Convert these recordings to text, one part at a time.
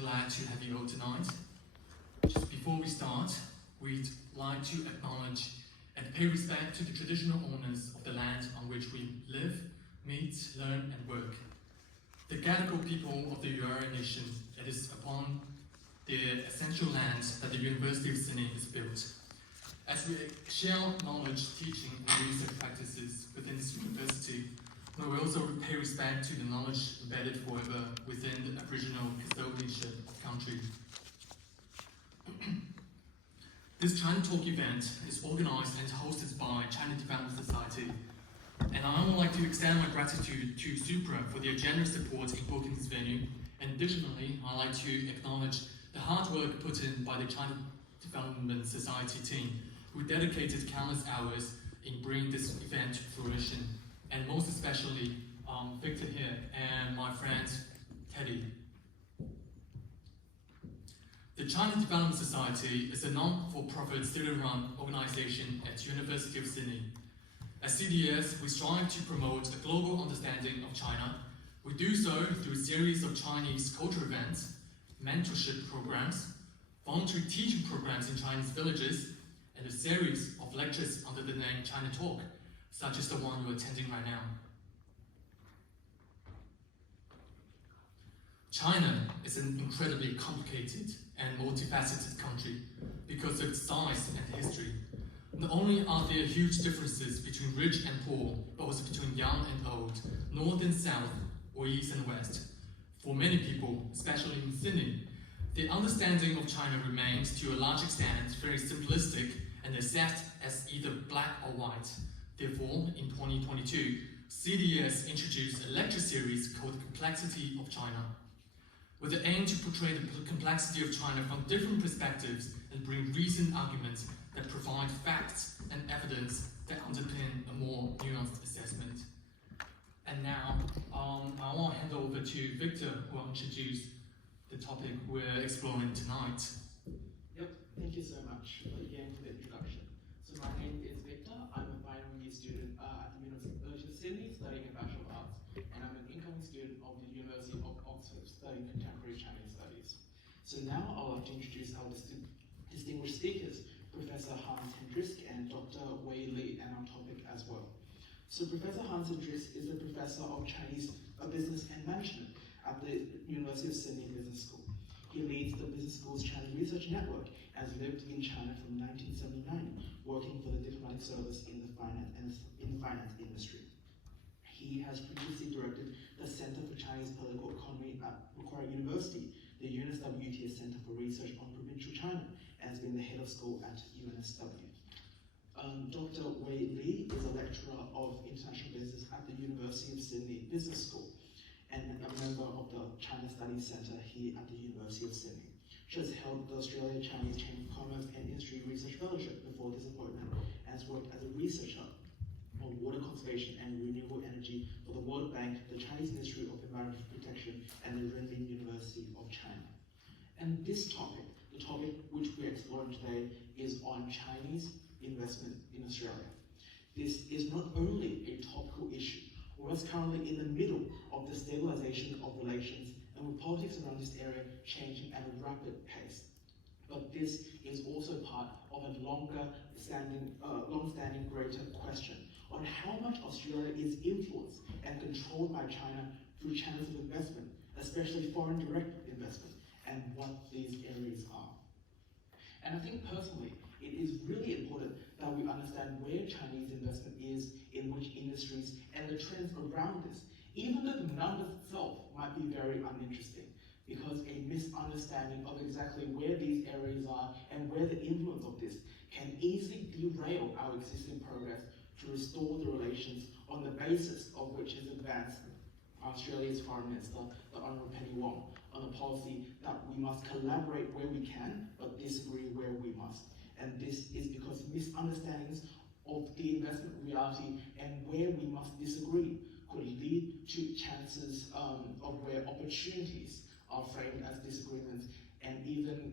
glad to have you all tonight. Just before we start, we'd like to acknowledge and pay respect to the traditional owners of the land on which we live, meet, learn and work. The Gadigal people of the Eora Nation, it is upon the essential land that the University of Sydney is built. As we share knowledge, teaching and research practices within this university, we also pay respect to the knowledge embedded forever within the Aboriginal custodianship of country. This ChinaTalk event is organized and hosted by China Development Society, and I would like to extend my gratitude to Supra for their generous support in booking this venue. And additionally, I'd like to acknowledge the hard work put in by the China Development Society team, who dedicated countless hours in bringing this event to fruition, and most especially Victor here and my friend Teddy. The China Development Society is a non-for-profit student-run organization at University of Sydney. At CDS, we strive to promote a global understanding of China. We do so through a series of Chinese cultural events, mentorship programs, voluntary teaching programs in Chinese villages, and a series of lectures under the name ChinaTalk, such as the one you're attending right now. China is an incredibly complicated and multifaceted country because of its size and history. Not only are there huge differences between rich and poor, but also between young and old, north and south, or east and west. For many people, especially in Sydney, the understanding of China remains, to a large extent, very simplistic and assessed as either black or white. Therefore, in 2022, CDS introduced a lecture series called Complexity of China, with the aim to portray the complexity of China from different perspectives and bring reasoned arguments that provide facts and evidence that underpin a more nuanced assessment. And now, I want to hand over to Victor, who will introduce the topic we're exploring tonight. Yep, thank you so much again for the introduction. So my name is Victor. I'm a final year student at the University of Sydney studying a Bachelor of Arts, and I'm an incoming student of the University of Oxford studying contemporary Chinese studies. So now I'd like to introduce our distinguished speakers, Professor Hans Hendrischke and Dr. Wei Li, and our topic as well. So Professor Hans Hendrischke is a professor of Chinese business and management at the University of Sydney Business School. He leads the Business School's China Research Network and has lived in China from 1979, working for the diplomatic service in the finance industry. He has previously directed the Center for Chinese Political Economy at Macquarie University, the UNSWTS Center for Research on Provincial China, and has been the head of school at UNSW. Dr. Wei Li is a lecturer of international business at the University of Sydney Business School and a member of the China Studies Center here at the University of Sydney. She has held the Australia-Chinese Chamber of Commerce and Industry Research Fellowship before this appointment and has worked as a researcher on water conservation and renewable energy for the World Bank, the Chinese Ministry of Environmental Protection, and the Renmin University of China. And this topic, the topic which we're exploring today, is on Chinese investment in Australia. This is not only a topical issue, we're currently in the middle of the stabilization of relations and with politics around this area changing at a rapid pace. But this is also part of a long-standing greater question on how much Australia is influenced and controlled by China through channels of investment, especially foreign direct investment, and what these areas are. And I think personally, it is really important that we understand where Chinese investment is, in which industries, and the trends around this, even though the numbers itself might be very uninteresting, because a misunderstanding of exactly where these areas are and where the influence of this can easily derail our existing progress to restore the relations on the basis of which has advanced Australia's Foreign Minister, the Honourable Penny Wong, on a policy that we must collaborate where we can, but disagree where we must. And this is because misunderstandings of the investment reality and where we must disagree could lead to chances of where opportunities are framed as disagreements, and even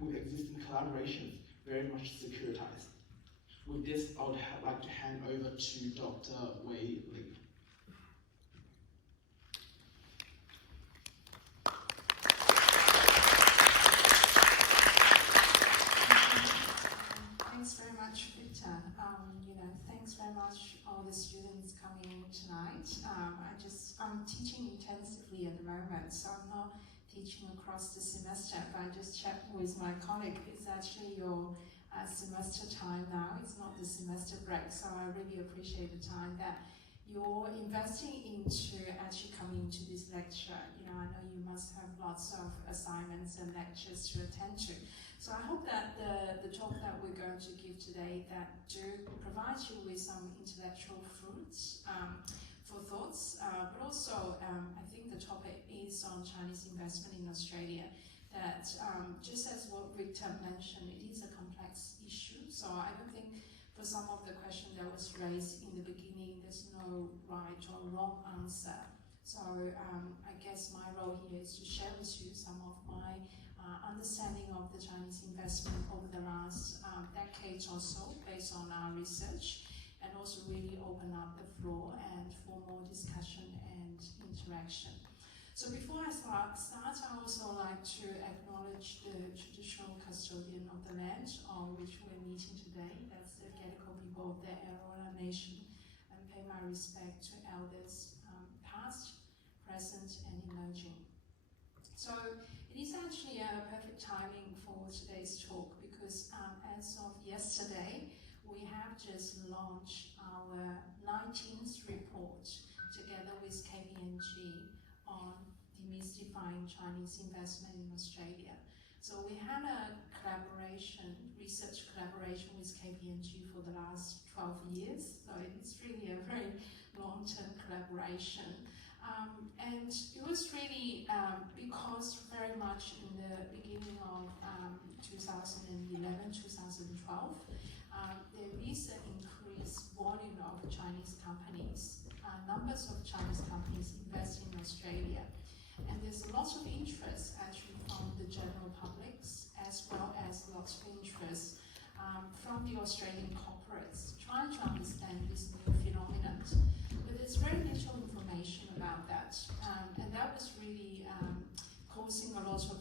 with existing collaborations very much securitized. With this, I would like to hand over to Dr. Wei Li. across the semester, but I just checked with my colleague, it's actually your semester time now, it's not the semester break, so I really appreciate the time that you're investing into actually coming into this lecture. You know, I know you must have lots of assignments and lectures to attend to. So I hope that the talk that we're going to give today that do provide you with some intellectual fruits for thoughts, but also I think the topic is on Chinese investment in Australia. That just as what Victor mentioned, it is a complex issue. So I don't think for some of the questions that was raised in the beginning, there's no right or wrong answer. So I guess my role here is to share with you some of my understanding of the Chinese investment over the last decades or so, based on our research, and also really open up the floor and for more discussion and interaction. So before I start, I also like to acknowledge the traditional custodian of the land on which we're meeting today. That's the Gadigal people of the Eora Nation, and pay my respect to elders past, present, and emerging. So it is actually a perfect timing for today's talk because as of yesterday, we have just launched our 19th report together with KPMG on demystifying Chinese investment in Australia. So we had a research collaboration with KPMG for the last 12 years. So it's really a very long-term collaboration. And it was really because very much in the beginning of 2011, 2012, there is an increased volume of Chinese companies. Numbers of Chinese companies investing in Australia. And there's lots of interest actually from the general publics, as well as lots of interest from the Australian corporates, trying to understand this new phenomenon. But there's very little information about that. And that was really causing a lot of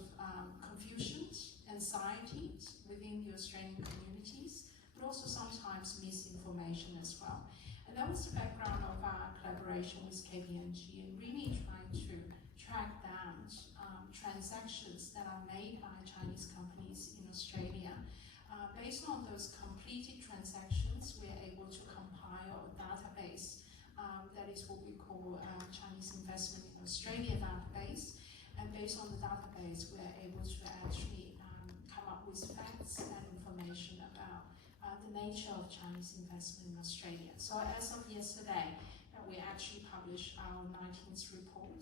confusion, anxiety within the Australian communities, but also sometimes misinformation as well. And that was the background of our collaboration with KPMG and really trying to track down transactions that are made by Chinese companies in Australia. Based on those completed transactions, we are able to compile a database that is what we call Chinese Investment in Australia database. And based on the database, we are able to actually come up with facts and information about the nature of Chinese investment in Australia. So as of yesterday, we actually published our 19th report.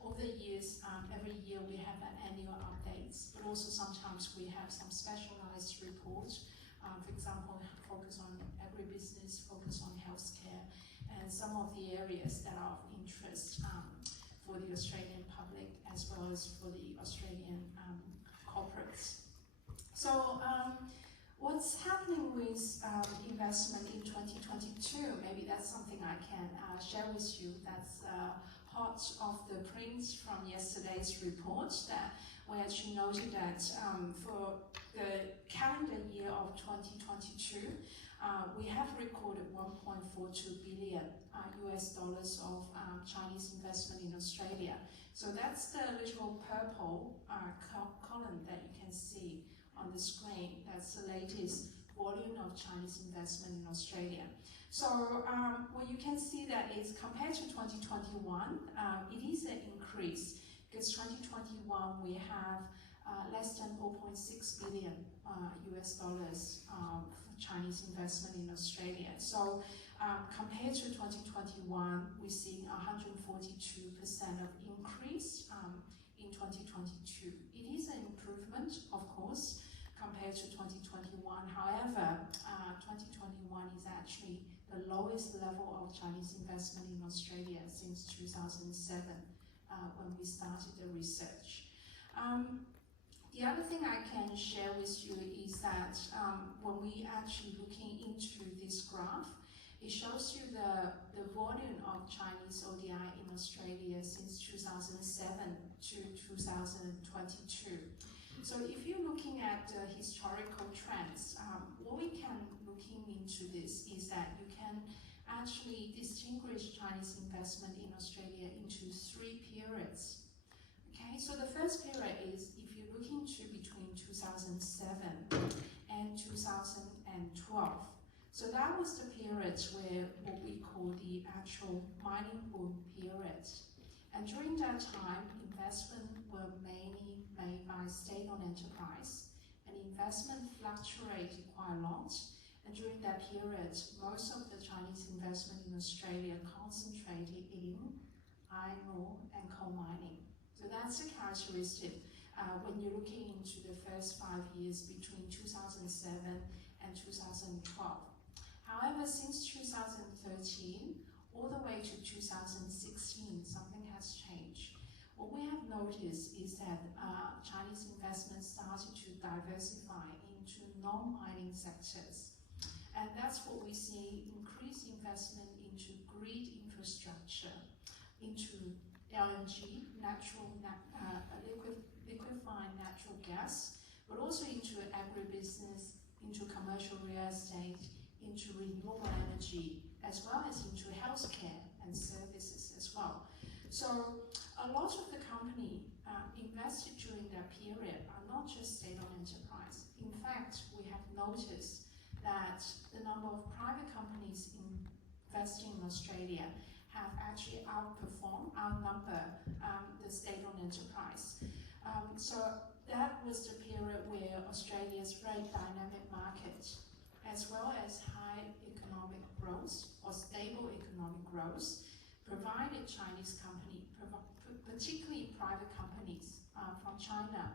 Over the years, every year we have an annual updates, but also sometimes we have some specialized reports. For example, focus on agribusiness, focus on healthcare, and some of the areas that are of interest for the Australian public as well as for the Australian corporates. So what's happening with investment in 2022? Maybe that's something I can share with you. That's part of the prints from yesterday's report that we actually noted that for the calendar year of 2022, we have recorded 1.42 billion US dollars of Chinese investment in Australia. So that's the little purple column that you can see on the screen. That's the latest volume of Chinese investment in Australia. So what you can see that is compared to 2021, it is an increase because 2021 we have less than 0.6 billion US dollars for Chinese investment in Australia. So compared to 2021, we're seeing 142% of increase in 2022. It is an improvement, of course, compared to 2021. However, 2021 is actually the lowest level of Chinese investment in Australia since 2007, when we started the research. The other thing I can share with you is that when we actually looking into this graph, it shows you the volume of Chinese ODI in Australia since 2007 to 2022. So if you're looking at the historical trends, what we can looking into this is that you can actually distinguish Chinese investment in Australia into three periods. Okay, Okay, so the first period is if you look into between 2007 and 2012. So that was the period where what we call the actual mining boom period. And during that time, investment were mainly made by state-owned enterprise, and investment fluctuated quite a lot. And during that period, most of the Chinese investment in Australia concentrated in iron ore and coal mining. So that's a characteristic when you're looking into the first 5 years between 2007 and 2012. However, since 2013, all the way to 2016, something has changed. What we have noticed is that Chinese investment started to diversify into non-mining sectors. And that's what we see, increased investment into grid infrastructure, into LNG, liquefied natural gas, but also into agribusiness, into commercial real estate, into renewable energy, as well as into healthcare and services as well. So a lot of the company invested during that period are not just state-owned enterprise. In fact, we have noticed that the number of private companies investing in Australia have actually outnumbered the state-owned enterprise. So that was the period where Australia's very dynamic market, as well as high economic growth or stable economic growth, provided Chinese companies, particularly private companies from China,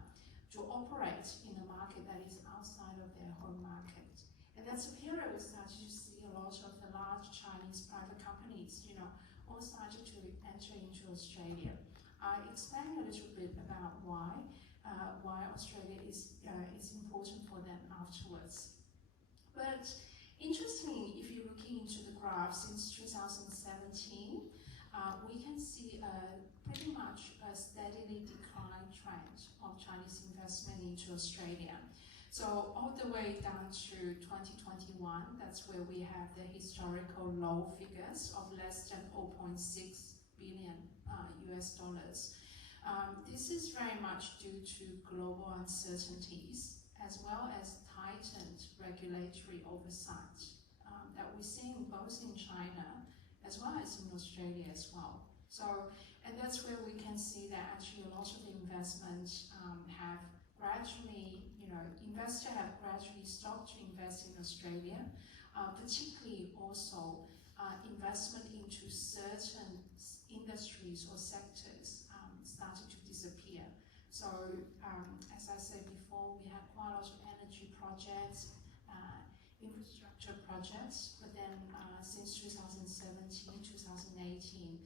to operate in a market that is outside of their home market. And that's a period we started to see a lot of the large Chinese private companies, all started to enter into Australia. I'll explain a little bit about why Australia is important for them afterwards. But interestingly, if you're looking into the graph since 2017, we can see pretty much a steadily decline trend of Chinese investment into Australia. So all the way down to 2021, that's where we have the historical low figures of less than 0.6 billion US dollars. This is very much due to global uncertainties, as well as tightened regulatory oversight that we're seeing both in China as well as in Australia as well. So, and that's where we can see that actually a lot of the investment have gradually, investors have gradually stopped to invest in Australia, particularly also investment into certain industries or sectors started to disappear. So, as I said before, we had quite a lot of energy projects, infrastructure projects, but then since 2017, 2018,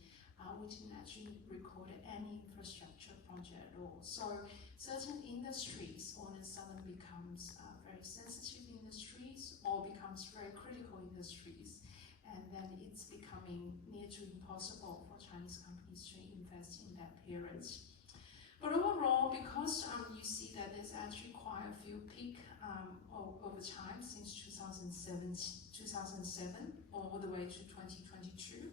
we didn't actually record any infrastructure project at all. So certain industries all of a sudden becomes very sensitive industries or becomes very critical industries, and then it's becoming near to impossible for Chinese companies to invest in that period. But overall, because you see that there's actually quite a few peaks over time since 2007 all the way to 2022.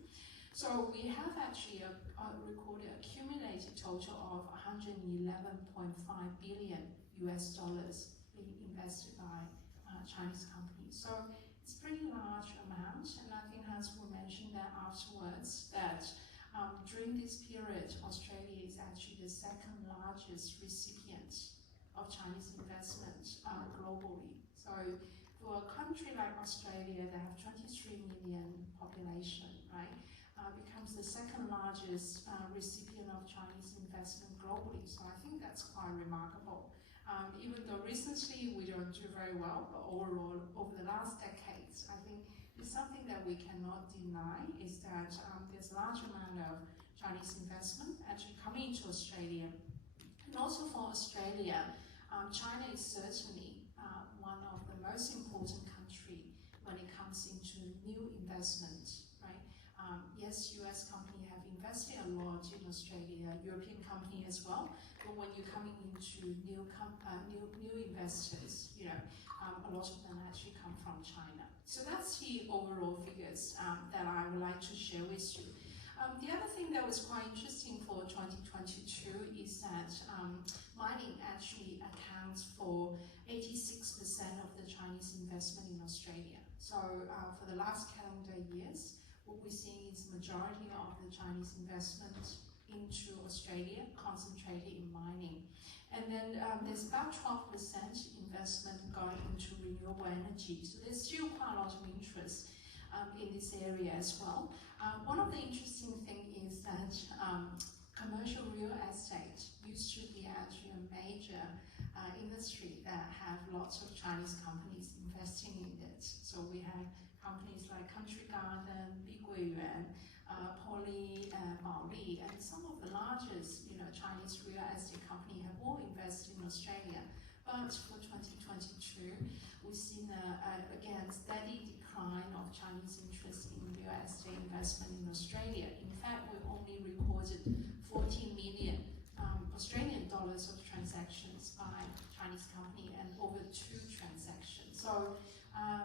So we have actually recorded accumulated total of 111.5 billion US dollars being invested by Chinese companies. So it's a pretty large amount, and I think Hans will mention that afterwards, that during this period, Australia is actually the second largest recipient of Chinese investment globally. So for a country like Australia that have 23 million population, right, becomes the second largest recipient of Chinese investment globally. So I think that's quite remarkable. Even though recently we don't do very well, but overall, over the last decades, I think it's something that we cannot deny is that there's a large amount of Chinese investment actually coming into Australia. And also for Australia, China is certainly one of the most important countries when it comes into new investment, right? Yes, US companies have invested a lot in Australia, European company as well, but when you're coming into new investors, a lot of them actually come from China. So that's the overall figures that I would like to share with you. The other thing that was quite interesting for 2022 is that mining actually accounts for 86% of the Chinese investment in Australia. So for the last calendar years, what we're seeing is majority of the Chinese investment into Australia concentrated in mining. And then there's about 12% investment going into renewable energy. So there's still quite a lot of interest in this area as well. One of the interesting things is that commercial real estate used to be actually a major industry that have lots of Chinese companies investing in it. So we have companies like Country Garden, Biguiyuan, Poly, Wei Li, and some of the largest Chinese real estate companies have all invested in Australia. But for 2022, we've seen again steady decline of Chinese interest in real estate investment in Australia. In fact, we only recorded 14 million Australian dollars of transactions by Chinese company and over 2 transactions. So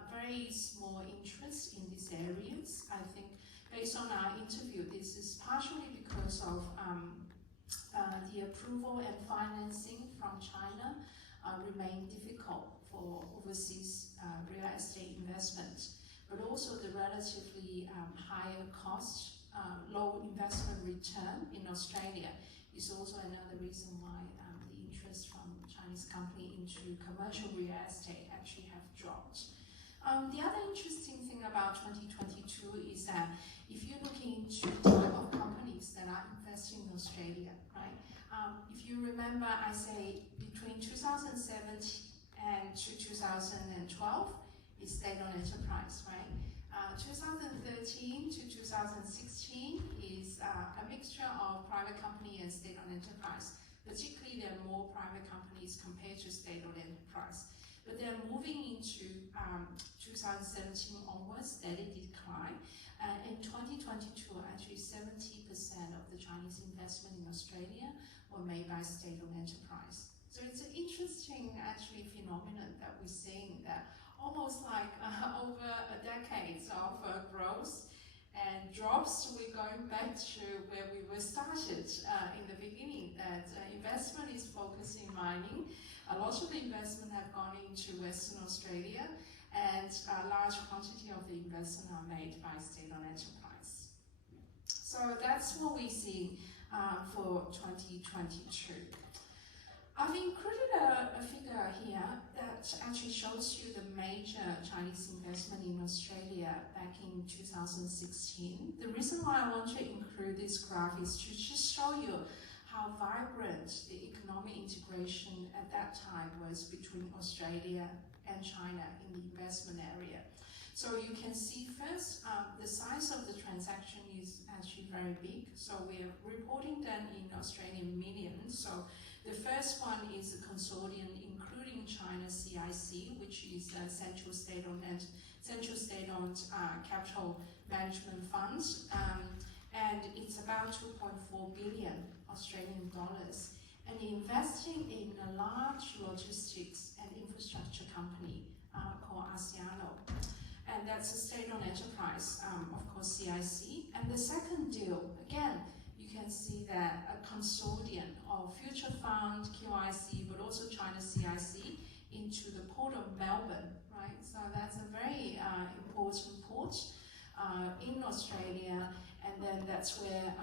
very small interest in these areas. I think based on our interview, this is partially because of the approval and financing from China remain difficult for overseas real estate investment, but also the relatively higher cost, low investment return in Australia is also another reason why the interest from Chinese company into commercial real estate actually have dropped. The other interesting thing about 2022 is that if you're looking into the type of companies that are investing in Australia, right? If you remember, I say between 2007 and to 2012 is state-owned enterprise, right? 2013 to 2016 is a mixture of private company and state-owned enterprise. Particularly, there are more private companies compared to state-owned enterprise. But they're moving into 2017 onwards, steady decline. In 2022, actually 70% of the Chinese investment in Australia were made by state-owned enterprise. So it's an interesting, actually, phenomenon that we're seeing that almost like over a decade of growth and drops, we're going back to where we were started in the beginning, that investment is focused in mining. A lot of the investment have gone into Western Australia, and a large quantity of the investment are made by state-owned enterprise. So that's what we see for 2022. I've included a figure here that actually shows you the major Chinese investment in Australia back in 2016. The reason why I want to include this graph is to just show you how vibrant the economic integration at that time was between Australia and China in the investment area. So you can see first, the size of the transaction is actually very big. So we're reporting them in Australian millions. So the first one is a consortium including China CIC, which is a central state-owned capital management fund, and it's about 2.4 billion Australian dollars. And investing in a large logistics and infrastructure company called Asiano. And that's a state-owned enterprise, of course, CIC. And the second deal, again, you can see that a consortium of Future Fund, QIC, but also China CIC into the port of Melbourne, right? So that's a very important port in Australia, and then that's where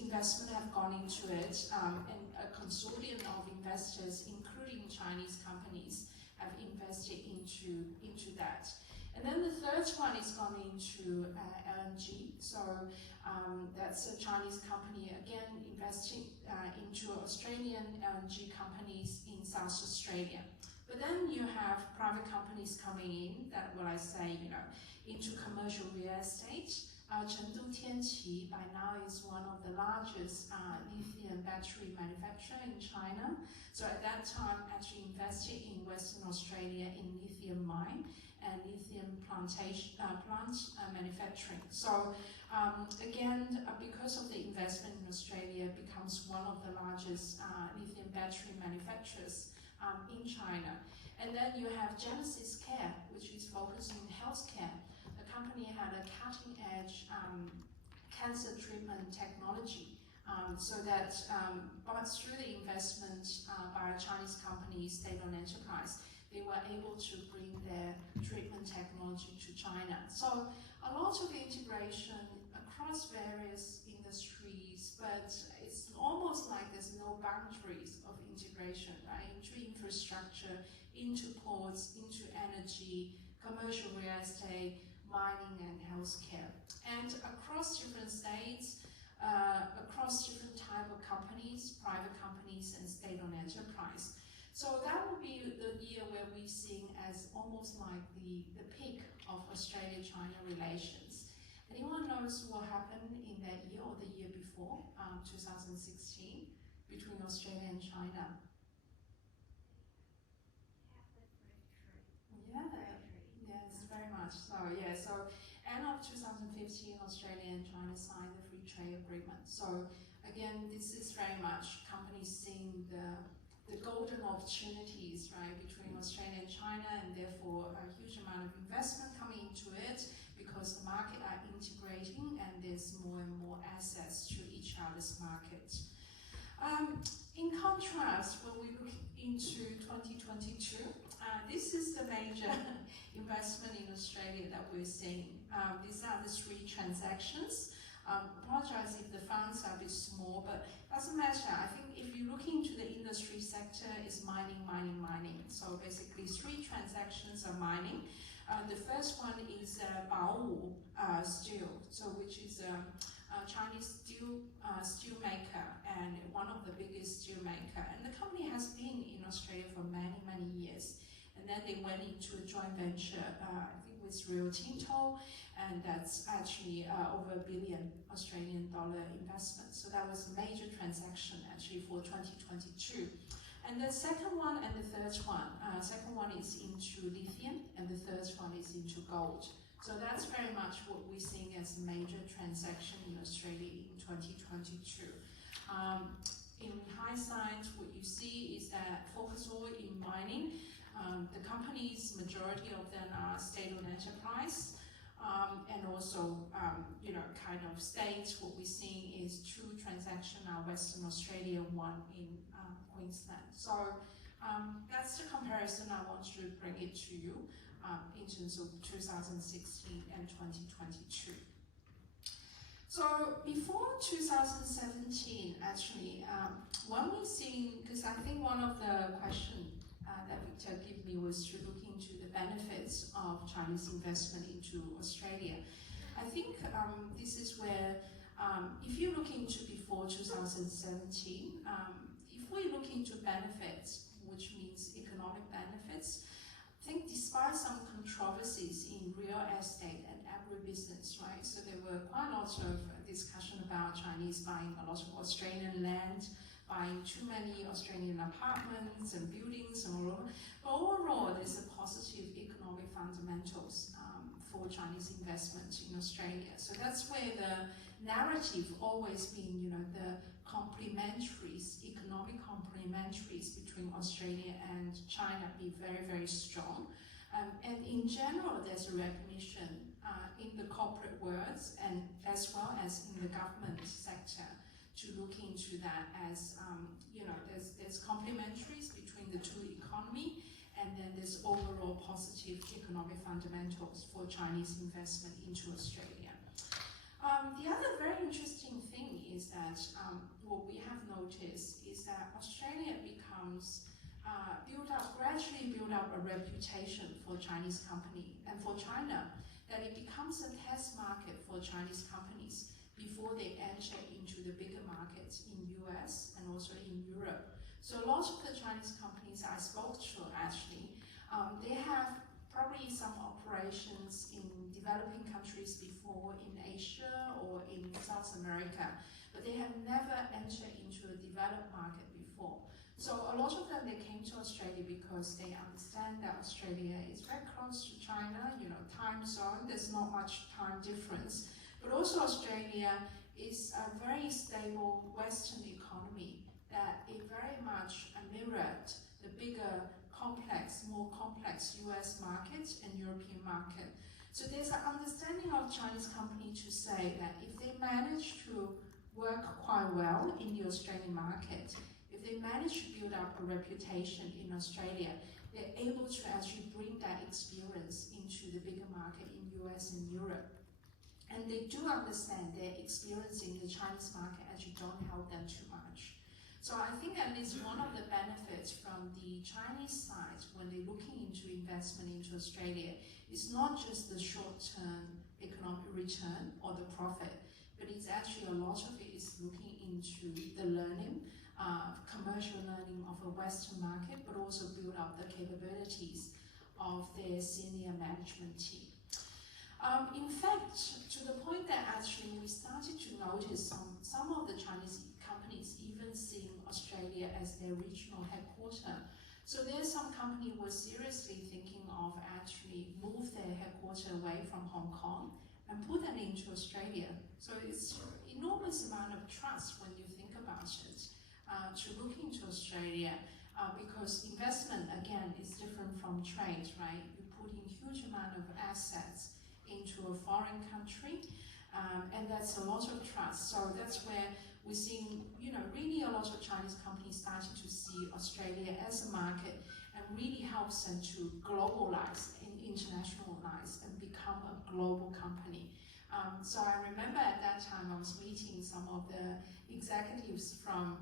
investment have gone into it, and a consortium of investors, including Chinese companies, have invested into that. And then the third one is gone into LNG. So that's a Chinese company, again, investing into Australian LNG companies in South Australia. But then you have private companies coming in that, what I say, into commercial real estate. Chengdu Tianqi by now is one of the largest lithium battery manufacturer in China. So at that time, actually invested in Western Australia in lithium mine and lithium plant manufacturing. So again, because of the investment in Australia, becomes one of the largest lithium battery manufacturers in China. And then you have Genesis Care, which is focused on healthcare. The company had a cutting-edge cancer treatment technology. So that but through the investment by a Chinese company, state-owned enterprise, they were able to bring their treatment technology to China. So a lot of integration across various industries, but it's almost like there's no boundaries of integration, right? Into infrastructure, into ports, into energy, commercial real estate, mining and healthcare. And across different states, across different type of companies, private companies and state-owned enterprise. So that will be the year where we're seeing as almost like the peak of Australia-China relations. Anyone knows what happened in that year or the year before, 2016, between Australia and China? Yeah, yes, very much so. Yeah, so end of 2015, Australia and China signed the free trade agreement. So again, this is very much companies seeing the golden opportunities, right, between Australia and China, and therefore a huge amount of investment coming into it because the market are integrating and there's more and more access to each other's market. In contrast, when we look into 2022, this is the major investment in Australia that we're seeing. These are the three transactions. Apologize if the funds are a bit small, but doesn't matter. I think if you look into the industry sector, it's mining. So basically, three transactions are mining. The first one is Baowu Steel, so which is a Chinese steel maker and one of the biggest steel maker. And the company has been in Australia for many years. And then they went into a joint venture, I think with Rio Tinto, and that's actually over $1 billion Australian investment. So that was a major transaction actually for 2022. And the second one and the third one, second one is into lithium and the third one is into gold. So that's very much what we're seeing as a major transaction in Australia in 2022. In hindsight, what you see is that focus all in mining. The companies, majority of them are state-owned enterprise, and also, kind of states. What we're seeing is two transactions are Western Australia, one in Queensland. So that's the comparison I want to bring it to you in terms of 2016 and 2022. So before 2017, actually, when we're seeing, because I think one of the questions that Victor gave me was to look into the benefits of Chinese investment into Australia. I think this is where, if you look into before 2017, if we look into benefits, which means economic benefits, I think despite some controversies in real estate and agribusiness, right? So there were quite a lot of discussion about Chinese buying a lot of Australian land, buying too many Australian apartments and buildings and all over. But overall, there's a positive economic fundamentals for Chinese investment in Australia. So that's where the narrative always been, the complementaries, economic complementaries between Australia and China be very strong. And in general, there's a recognition in the corporate worlds and as well as in the government sector to look into that as, there's complementaries between the two economy, and then there's overall positive economic fundamentals for Chinese investment into Australia. The other very interesting thing is that what we have noticed is that Australia becomes gradually build up a reputation for Chinese company and for China, that it becomes a test market for Chinese companies before they enter into the bigger markets in US and also in Europe. So a lot of the Chinese companies I spoke to actually, they have probably some operations in developing countries before in Asia or in South America, but they have never entered into a developed market before. So a lot of them, they came to Australia because they understand that Australia is very close to China, time zone, there's not much time difference. But also Australia is a very stable Western economy that it very much mirrored the bigger, more complex US market and European market. So there's an understanding of Chinese company to say that if they manage to work quite well in the Australian market, if they manage to build up a reputation in Australia, they're able to actually bring that experience into the bigger market in US and Europe. And they do understand their experience in the Chinese market actually don't help them too much. So I think at least one of the benefits from the Chinese side when they're looking into investment into Australia is not just the short-term economic return or the profit, but it's actually a lot of it is looking into the learning, commercial learning of a Western market, but also build up the capabilities of their senior management team. In fact, to the point that actually we started to notice some of the Chinese companies even seeing Australia as their regional headquarters. So there's some company was seriously thinking of actually move their headquarters away from Hong Kong and put them into Australia. So it's enormous amount of trust when you think about it, to look into Australia, because investment, again, is different from trade, right? You put in huge amount of assets into a foreign country, and that's a lot of trust. So that's where we're seeing, really a lot of Chinese companies starting to see Australia as a market and really helps them to globalize and internationalize and become a global company. So I remember at that time I was meeting some of the executives from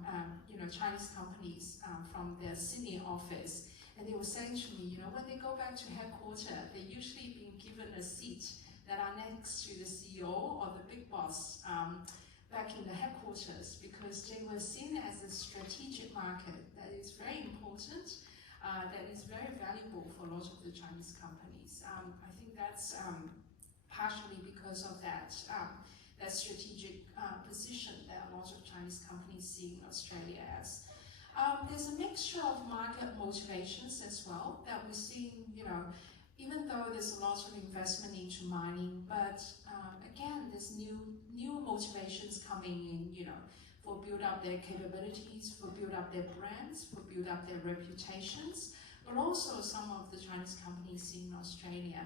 Chinese companies from their Sydney office, and they were saying to me, when they go back to headquarters, they're usually being given a seat that are next to the CEO or the big boss back in the headquarters, because they were seen as a strategic market that is very important, that is very valuable for a lot of the Chinese companies. I think that's partially because of that strategic position that a lot of Chinese companies see in Australia as. There's a mixture of market motivations as well that we're seeing, even though there's a lot of investment into mining, but again, there's new motivations coming in, for build up their capabilities, for build up their brands, for build up their reputations, but also some of the Chinese companies in Australia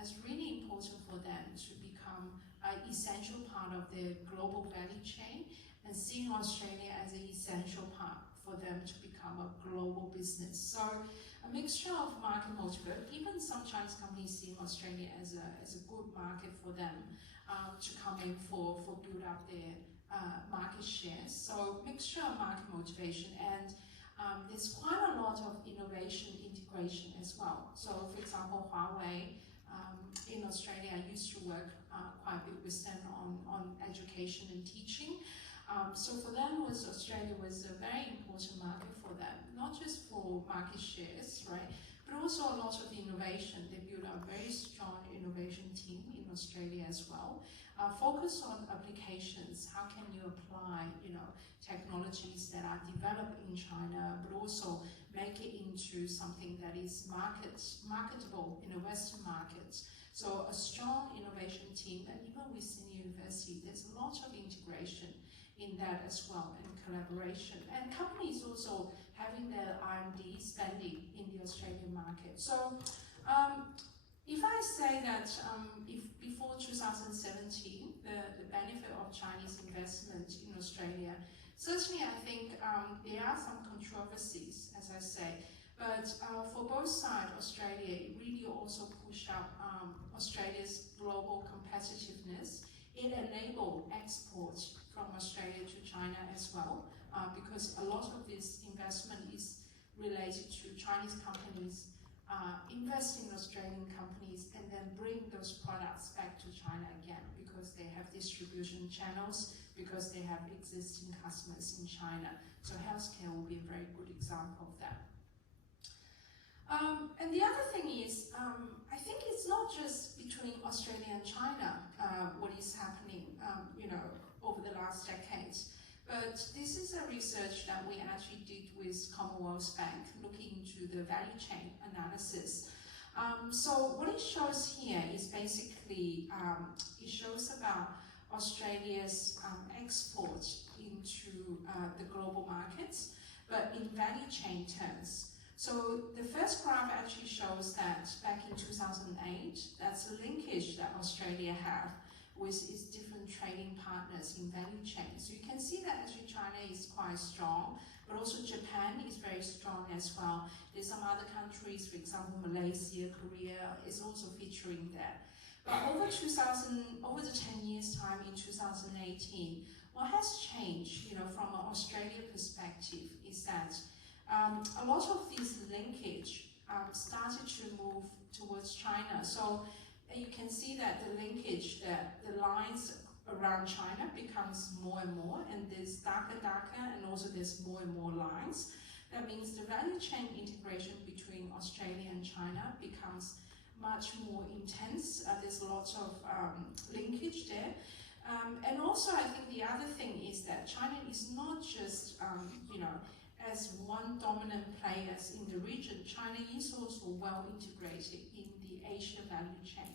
as really important for them to become an essential part of their global value chain, and seeing Australia as an essential part for them to become a global business. So a mixture of market motivation, even some Chinese companies seeing Australia as a good market for them to come in for build up their market shares. So mixture of market motivation, and there's quite a lot of innovation integration as well. So for example, Huawei in Australia, I used to work quite a bit with them on education and teaching. So for them, Australia was a very important market for them, not just for market shares, right, but also a lot of innovation. They built a very strong innovation team in Australia as well. Focus on applications. How can you apply, technologies that are developed in China, but also make it into something that is marketable in a Western market. So a strong innovation team, and even within the university, there's a lot of integration in that as well, and collaboration. And companies also having their R&D spending in the Australian market. So if I say that if before 2017, the benefit of Chinese investment in Australia, certainly I think there are some controversies, as I say, but for both sides, Australia really also pushed up Australia's global competitiveness. It enabled exports from Australia to China as well, because a lot of this investment is related to Chinese companies invest in Australian companies and then bring those products back to China again, because they have distribution channels, because they have existing customers in China. So healthcare will be a very good example of that. And the other thing is, I think it's not just between Australia and China what is happening, over the last decades. But this is a research that we actually did with Commonwealth Bank, looking into the value chain analysis. So what it shows here is basically, it shows about Australia's export into the global markets, but in value chain terms. So the first graph actually shows that back in 2008, that's a linkage that Australia have with its different trading partners in value chain. So you can see that actually China is quite strong, but also Japan is very strong as well. There's some other countries, for example, Malaysia, Korea is also featuring there. But over the 10 years time in 2018, what has changed, from an Australia perspective is that a lot of these linkage started to move towards China. So you can see that the linkage, the lines around China becomes more and more, and there's darker, and also there's more and more lines. That means the value chain integration between Australia and China becomes much more intense. There's lots of linkage there. And also I think the other thing is that China is not just, as one dominant player in the region. China is also well integrated in the Asia value chain.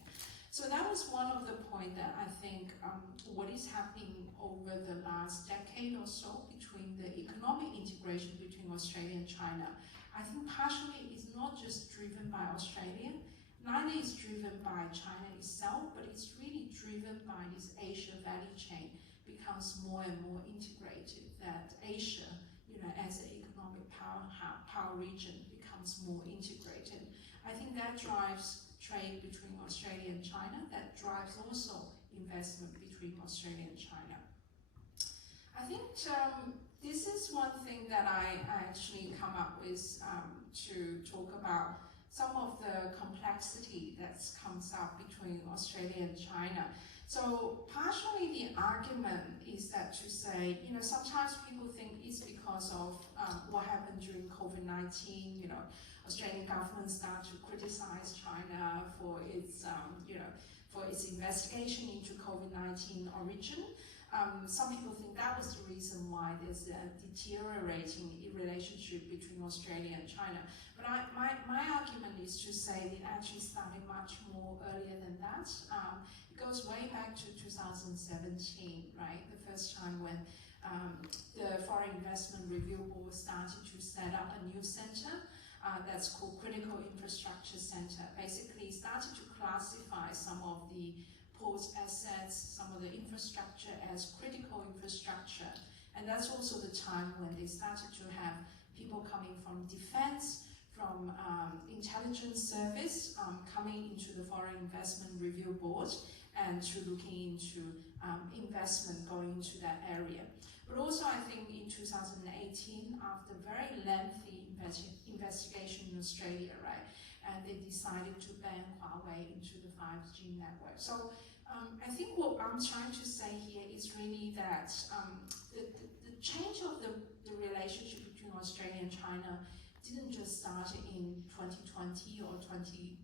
So that was one of the points that I think what is happening over the last decade or so between the economic integration between Australia and China, I think partially is not just driven by Australia, neither is driven by China itself, but it's really driven by this Asia value chain becomes more and more integrated, that Asia, as an economic power region becomes more integrated. I think that drives trade between Australia and China, that drives also investment between Australia and China. I think this is one thing that I actually come up with to talk about some of the complexity that comes up between Australia and China. So partially the argument is that to say, sometimes people think it's because of what happened during COVID-19, Australian government started to criticize China for its, for its investigation into COVID-19 origin. Some people think that was the reason why there's a deteriorating relationship between Australia and China. But my argument is to say it actually started much more earlier than that. It goes way back to 2017, right? The first time when the Foreign Investment Review Board started to set up a new center that's called Critical Infrastructure Center. Basically started to classify some of the port assets, some of the infrastructure as critical infrastructure. And that's also the time when they started to have people coming from defense, from intelligence service, coming into the Foreign Investment Review Board and to looking into investment going into that area. But also I think in 2018, after very lengthy investigation in Australia, right, and they decided to ban Huawei into the 5G network. So I think what I'm trying to say here is really that the change of the relationship between Australia and China didn't just start in 2020 or 2019,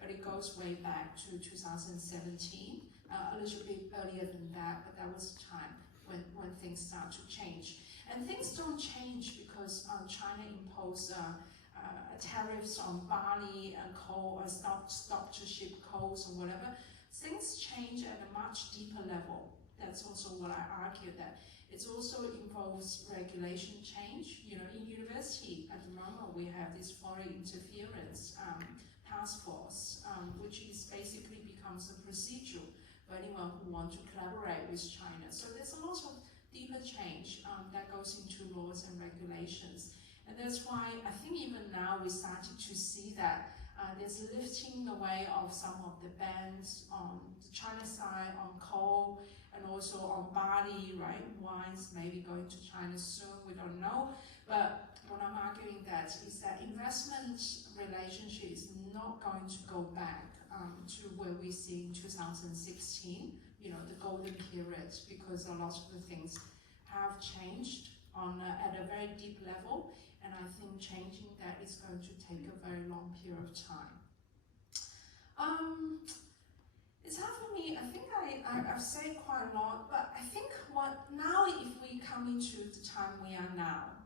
but it goes way back to 2017, a little bit earlier than that, but that was the time when things start to change. And things don't change because China imposed tariffs on barley and coal, or stop to ship coals or whatever. Things change at a much deeper level. That's also what I argue, that it also involves regulation change. In university at the moment we have this foreign interference task force, which is basically becomes a procedure for anyone who wants to collaborate with China. So there's a lot of deeper change that goes into laws and regulations. And that's why I think even now we started to see that there's lifting away of some of the bans on the China side, on coal, and also on barley, right? Wines maybe going to China soon, we don't know. But what I'm arguing that is that investment relationship is not going to go back to where we see in 2016, the golden period, because a lot of the things have changed at a very deep level. And I think changing that is going to take a very long period of time. It's hard for me, I think I've said quite a lot, but I think now if we come into the time we are now,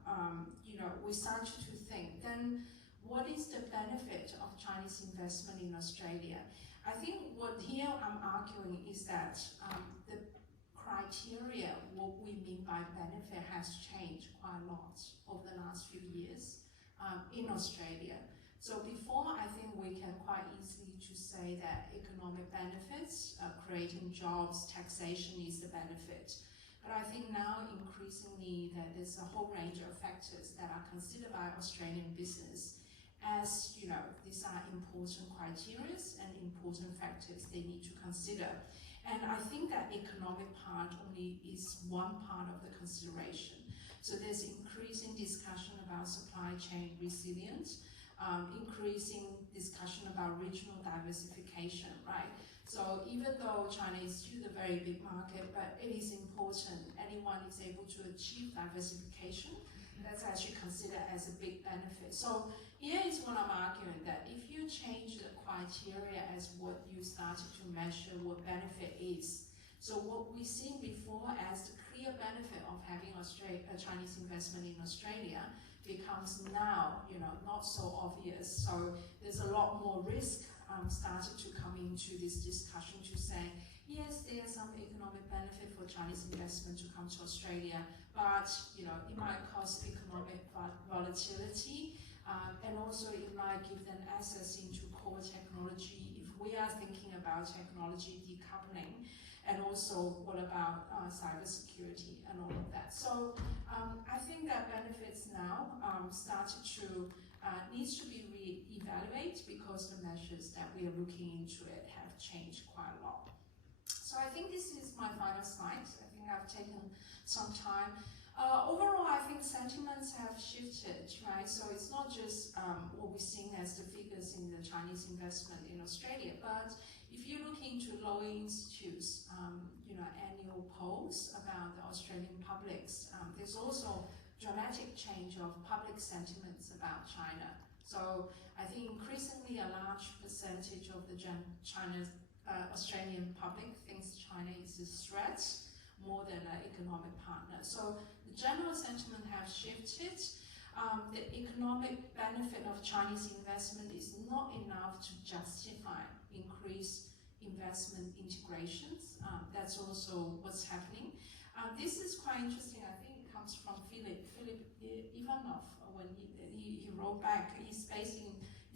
we start to think, then what is the benefit of Chinese investment in Australia? I think what here I'm arguing is that the criteria, what we mean by benefit, has changed quite a lot over the last few years. in Australia. So before, I think we can quite easily to say that economic benefits, creating jobs, taxation is the benefit. But I think now increasingly that there's a whole range of factors that are considered by Australian business as, these are important criteria and important factors they need to consider. And I think that economic part only is one part of the consideration. So there's increasing discussion about supply chain resilience, increasing discussion about regional diversification, right? So even though China is still a very big market, but it is important anyone is able to achieve diversification, that's actually considered as a big benefit. So here is what I'm arguing, that if you change the criteria as what you started to measure what benefit is, so what we seen before as the clear benefit of having Chinese investment in Australia becomes now, not so obvious. So there's a lot more risk started to come into this discussion to say, yes, there's some economic benefit for Chinese investment to come to Australia, but it might cause economic volatility, and also it might give them access into core technology if we are thinking about technology decoupling. And also, what about cybersecurity and all of that? So I think that benefits now started to needs to be re-evaluated because the measures that we are looking into it have changed quite a lot. So I think this is my final slide. I think I've taken some time. Overall, I think sentiments have shifted, right? So it's not just what we're seeing as the figures in the Chinese investment in Australia, but if you look into Lowy Institute's annual polls about the Australian publics, there's also dramatic change of public sentiments about China. So I think increasingly a large percentage of the Australian public thinks China is a threat more than an economic partner. So the general sentiment has shifted. The economic benefit of Chinese investment is not enough to justify increased investment integrations. That's also what's happening. This is quite interesting. I think it comes from Philip Ivanov when he wrote back. He's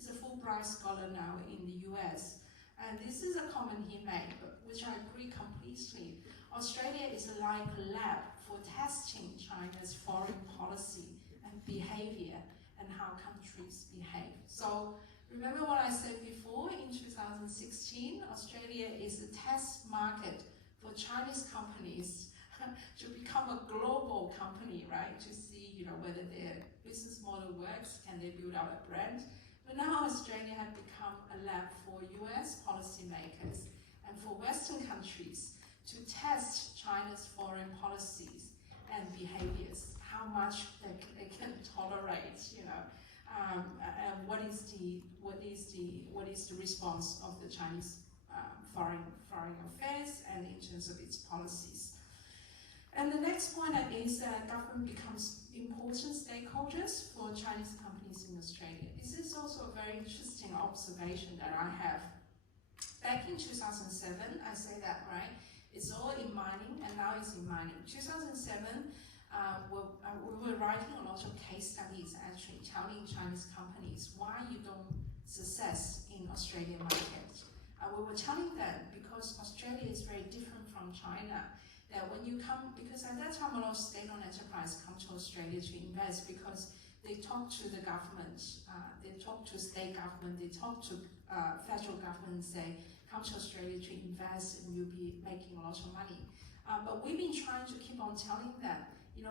a Fulbright scholar now in the US. And this is a comment he made, which I agree completely. Australia is like a lab for testing China's foreign policy and behavior and how countries behave. So remember what I said before, in 2016, Australia is a test market for Chinese companies to become a global company, right? To see, whether their business model works, can they build out a brand? But now Australia has become a lab for US policymakers and for Western countries to test China's foreign policies and behaviors, how much they can tolerate, and what is the response of the Chinese foreign affairs and in terms of its policies. And the next point is that government becomes important stakeholders for Chinese companies in Australia. This is also a very interesting observation that I have. Back in 2007, I say that, right? It's all in mining, and now it's in mining. 2007, we were writing a lot of case studies actually telling Chinese companies why you don't success in Australian market. We were telling them because Australia is very different from China, that when you come, because at that time a lot of state-owned enterprise come to Australia to invest because they talk to the government, they talk to state government, they talk to federal government and say, come to Australia to invest and you'll be making a lot of money. But we've been trying to keep on telling them,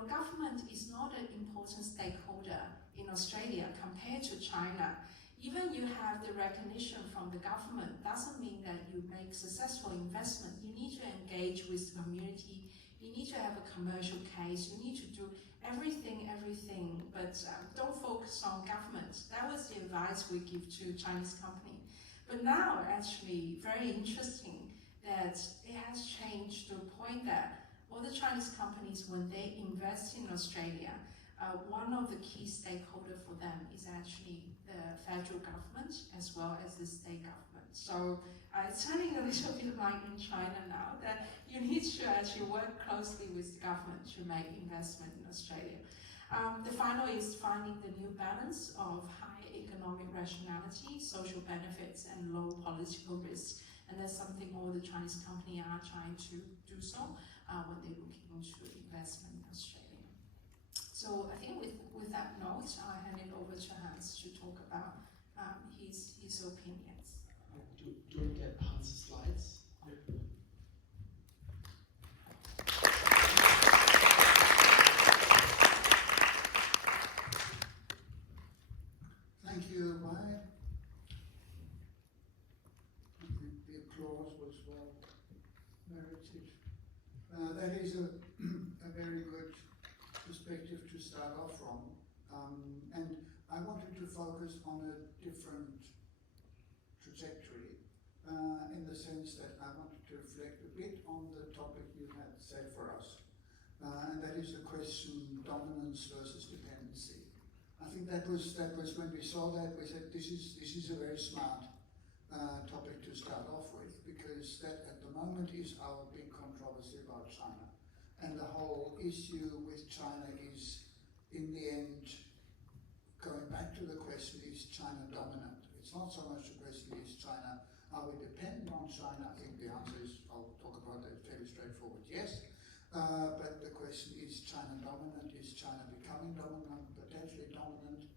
government is not an important stakeholder in Australia compared to China. Even you have the recognition from the government doesn't mean that you make successful investment. You need to engage with the community. You need to have a commercial case. You need to do everything, but don't focus on government. That was the advice we give to Chinese company. But now, actually, very interesting that it has changed to a point that all the Chinese companies, when they invest in Australia, one of the key stakeholders for them is actually the federal government as well as the state government. So it's turning a little bit like in China now that you need to actually work closely with the government to make investment in Australia. The final is finding the new balance of high economic rationality, social benefits, and low political risk. And that's something all the Chinese companies are trying to do so when they're looking into investment in Australia. So I think with that note, I hand it over to Hans to talk about his opinions. Do we get Hans' slides? Thank you, Wei. The applause was well merited. That is a very good perspective to start off from. And I wanted to focus on a different trajectory in the sense that I wanted to reflect a bit on the topic you had set for us. And that is the question dominance versus dependency. I think that was when we saw that, we said this is a very smart topic to start off with, because that at the moment is our big controversy about China. And the whole issue with China is, in the end, going back to the question, is China dominant? It's not so much the question, is China, are we dependent on China? I think the answer is, I'll talk about that fairly straightforward, yes. But the question is China dominant? Is China becoming dominant, potentially dominant?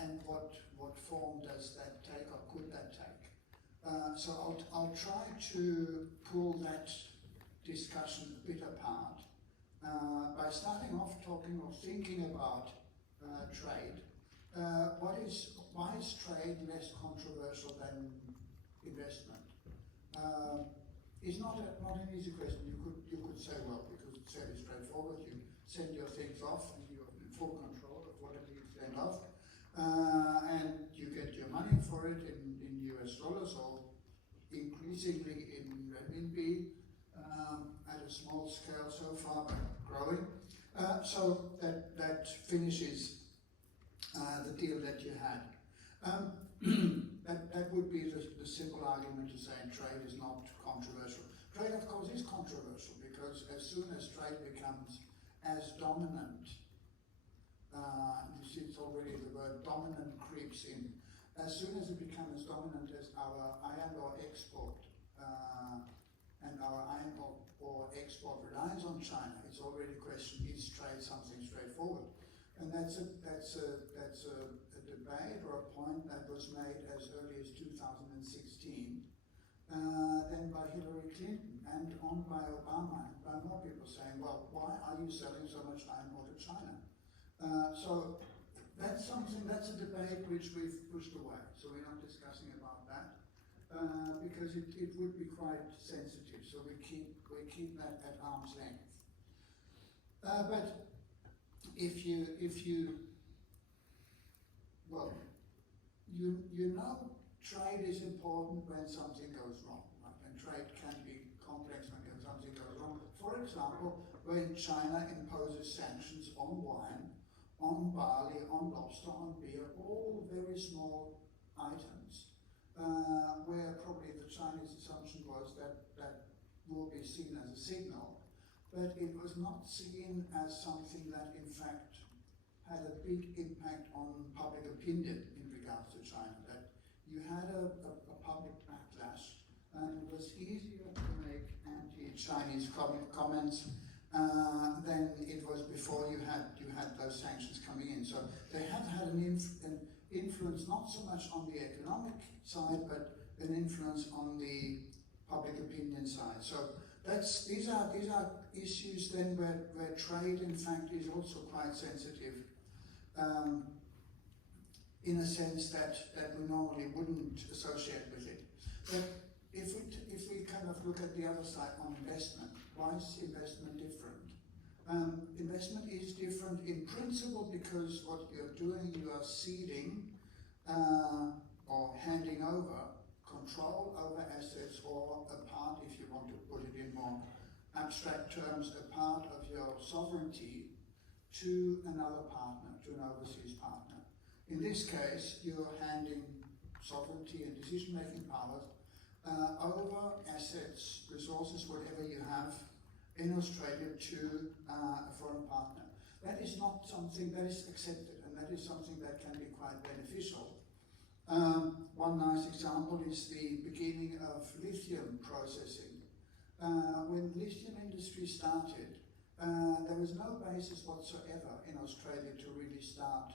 And what form does that take, or could that take? So I'll try to pull that discussion a bit apart by starting off talking or thinking about trade. Why is trade less controversial than investment? It's not an easy question. You could say, well, because it's fairly straightforward, you send your things off and you're in full control of whatever you send off, and you get your money for it in US dollars or increasingly in renminbi at a small scale so far, but growing. So that finishes the deal that you had. That would be the simple argument to say trade is not controversial. Trade, of course, is controversial, because as soon as trade becomes as dominant, you see it's already the word dominant creeps in. As soon as it becomes as dominant as our iron ore export, and our iron ore export relies on China, it's already a question, is trade something straightforward? And that's a debate or a point that was made as early as 2016, then by Hillary Clinton and on by Obama, and by more people saying, well, why are you selling so much iron ore to China? So that's a debate which we've pushed away. So we're not discussing about that because it would be quite sensitive. So we keep that at arm's length. But if you well, you know trade is important when something goes wrong, right? And trade can be complex when something goes wrong. For example, when China imposes sanctions on wine, on barley, on lobster, on beer, all very small items, where probably the Chinese assumption was that will be seen as a signal, but it was not seen as something that in fact had a big impact on public opinion in regards to China, that you had a public backlash, and it was easier to make anti-Chinese comments than it was before you had those sanctions coming in. So they have had an influence not so much on the economic side, but an influence on the public opinion side. So these are issues then where trade in fact is also quite sensitive, in a sense that we normally wouldn't associate with it. But if we kind of look at the other side on investment, why is investment different? Investment is different in principle because what you're doing, you are ceding or handing over control over assets, or a part, if you want to put it in more abstract terms, a part of your sovereignty to another partner, to an overseas partner. In this case, you're handing sovereignty and decision-making powers over assets, resources, whatever you have in Australia to a foreign partner. that is not something that is accepted, and that is something that can be quite beneficial. One nice example is the beginning of lithium processing. When lithium industry started, there was no basis whatsoever in Australia to really start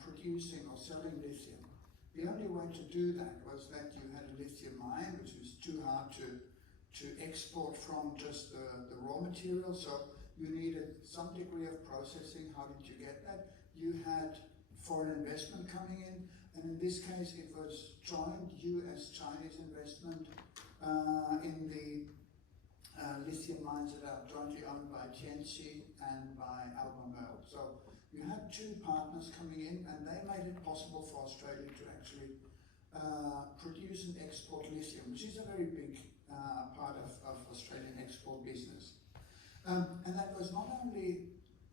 producing or selling lithium. The only way to do that was that you had a lithium mine, which was too hard to export from just the raw material, so you needed some degree of processing. How did you get that? You had foreign investment coming in, and in this case it was joint US-Chinese investment in the lithium mines that are jointly owned by Tianqi and by Albemarle. So you had two partners coming in, and they made it possible for Australia to actually produce and export lithium, which is a very big part of Australian export business. And that was not only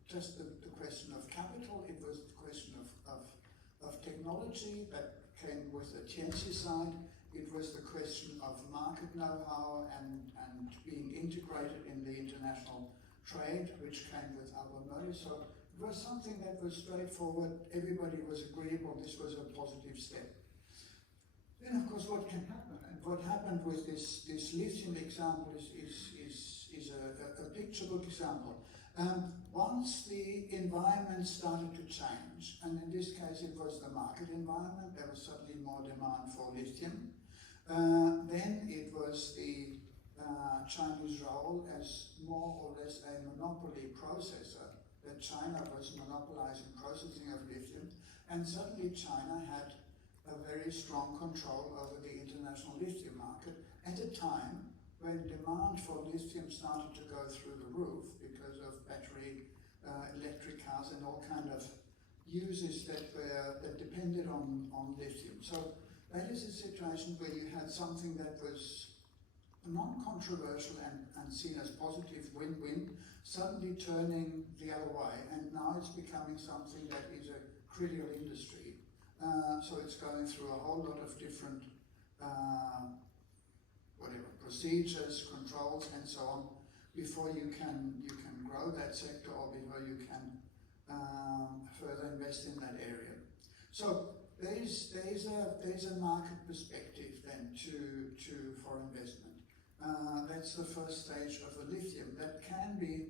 just the question of capital, it was the question of technology that came with the Tianqi side. It was the question of market know-how and being integrated in the international trade, which came with Albemarle. So it was something that was straightforward. Everybody was agreeable. This was a positive step. Then, of course, what can happen? And what happened with this lithium example is a picture book example. Once the environment started to change, and in this case it was the market environment, there was suddenly more demand for lithium. Then it was the Chinese role as more or less a monopoly processor, that China was monopolizing processing of lithium, and suddenly China had a very strong control over the international lithium market at a time when demand for lithium started to go through the roof because of battery electric cars and all kind of uses that depended on lithium. So that is a situation where you had something that was non-controversial and seen as positive win-win, suddenly turning the other way, and now it's becoming something that is a critical industry. So it's going through a whole lot of different procedures, controls, and so on before you can grow that sector or before you can further invest in that area. So there is a market perspective then for investment. That's the first stage of the lithium that can be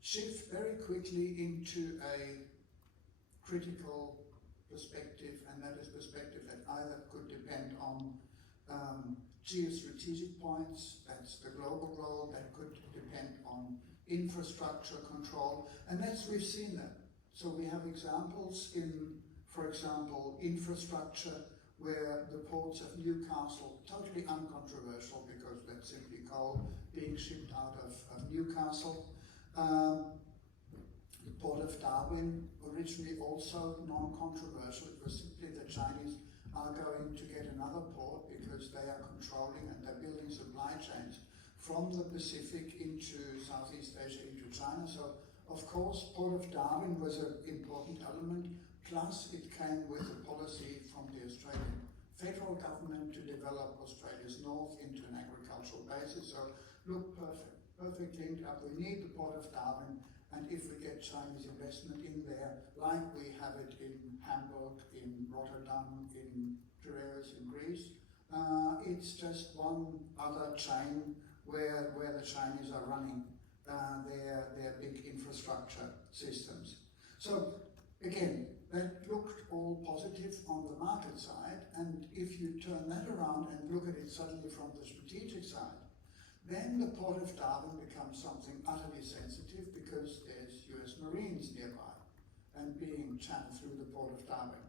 shift very quickly into a critical perspective, and that is perspective that either could depend on geostrategic points, that's the global role, that could depend on infrastructure control, and we've seen that. So we have examples in, for example, infrastructure where the ports of Newcastle, totally uncontroversial because that's simply coal being shipped out of Newcastle. The port of Darwin, originally also non-controversial. It was simply the Chinese are going to get another port because they are controlling and they're building supply chains from the Pacific into Southeast Asia, into China. So, of course, Port of Darwin was an important element, plus it came with a policy from the Australian federal government to develop Australia's north into an agricultural basis. So, look, perfect linked up. We need the Port of Darwin, and if we get Chinese investment in there, like we have it in Hamburg, in Rotterdam, in Piraeus in Greece, it's just one other chain where the Chinese are running their big infrastructure systems. So again, that looked all positive on the market side, and if you turn that around and look at it suddenly from the strategic side, then the Port of Darwin becomes something utterly sensitive because there's US Marines nearby and being channeled through the Port of Darwin.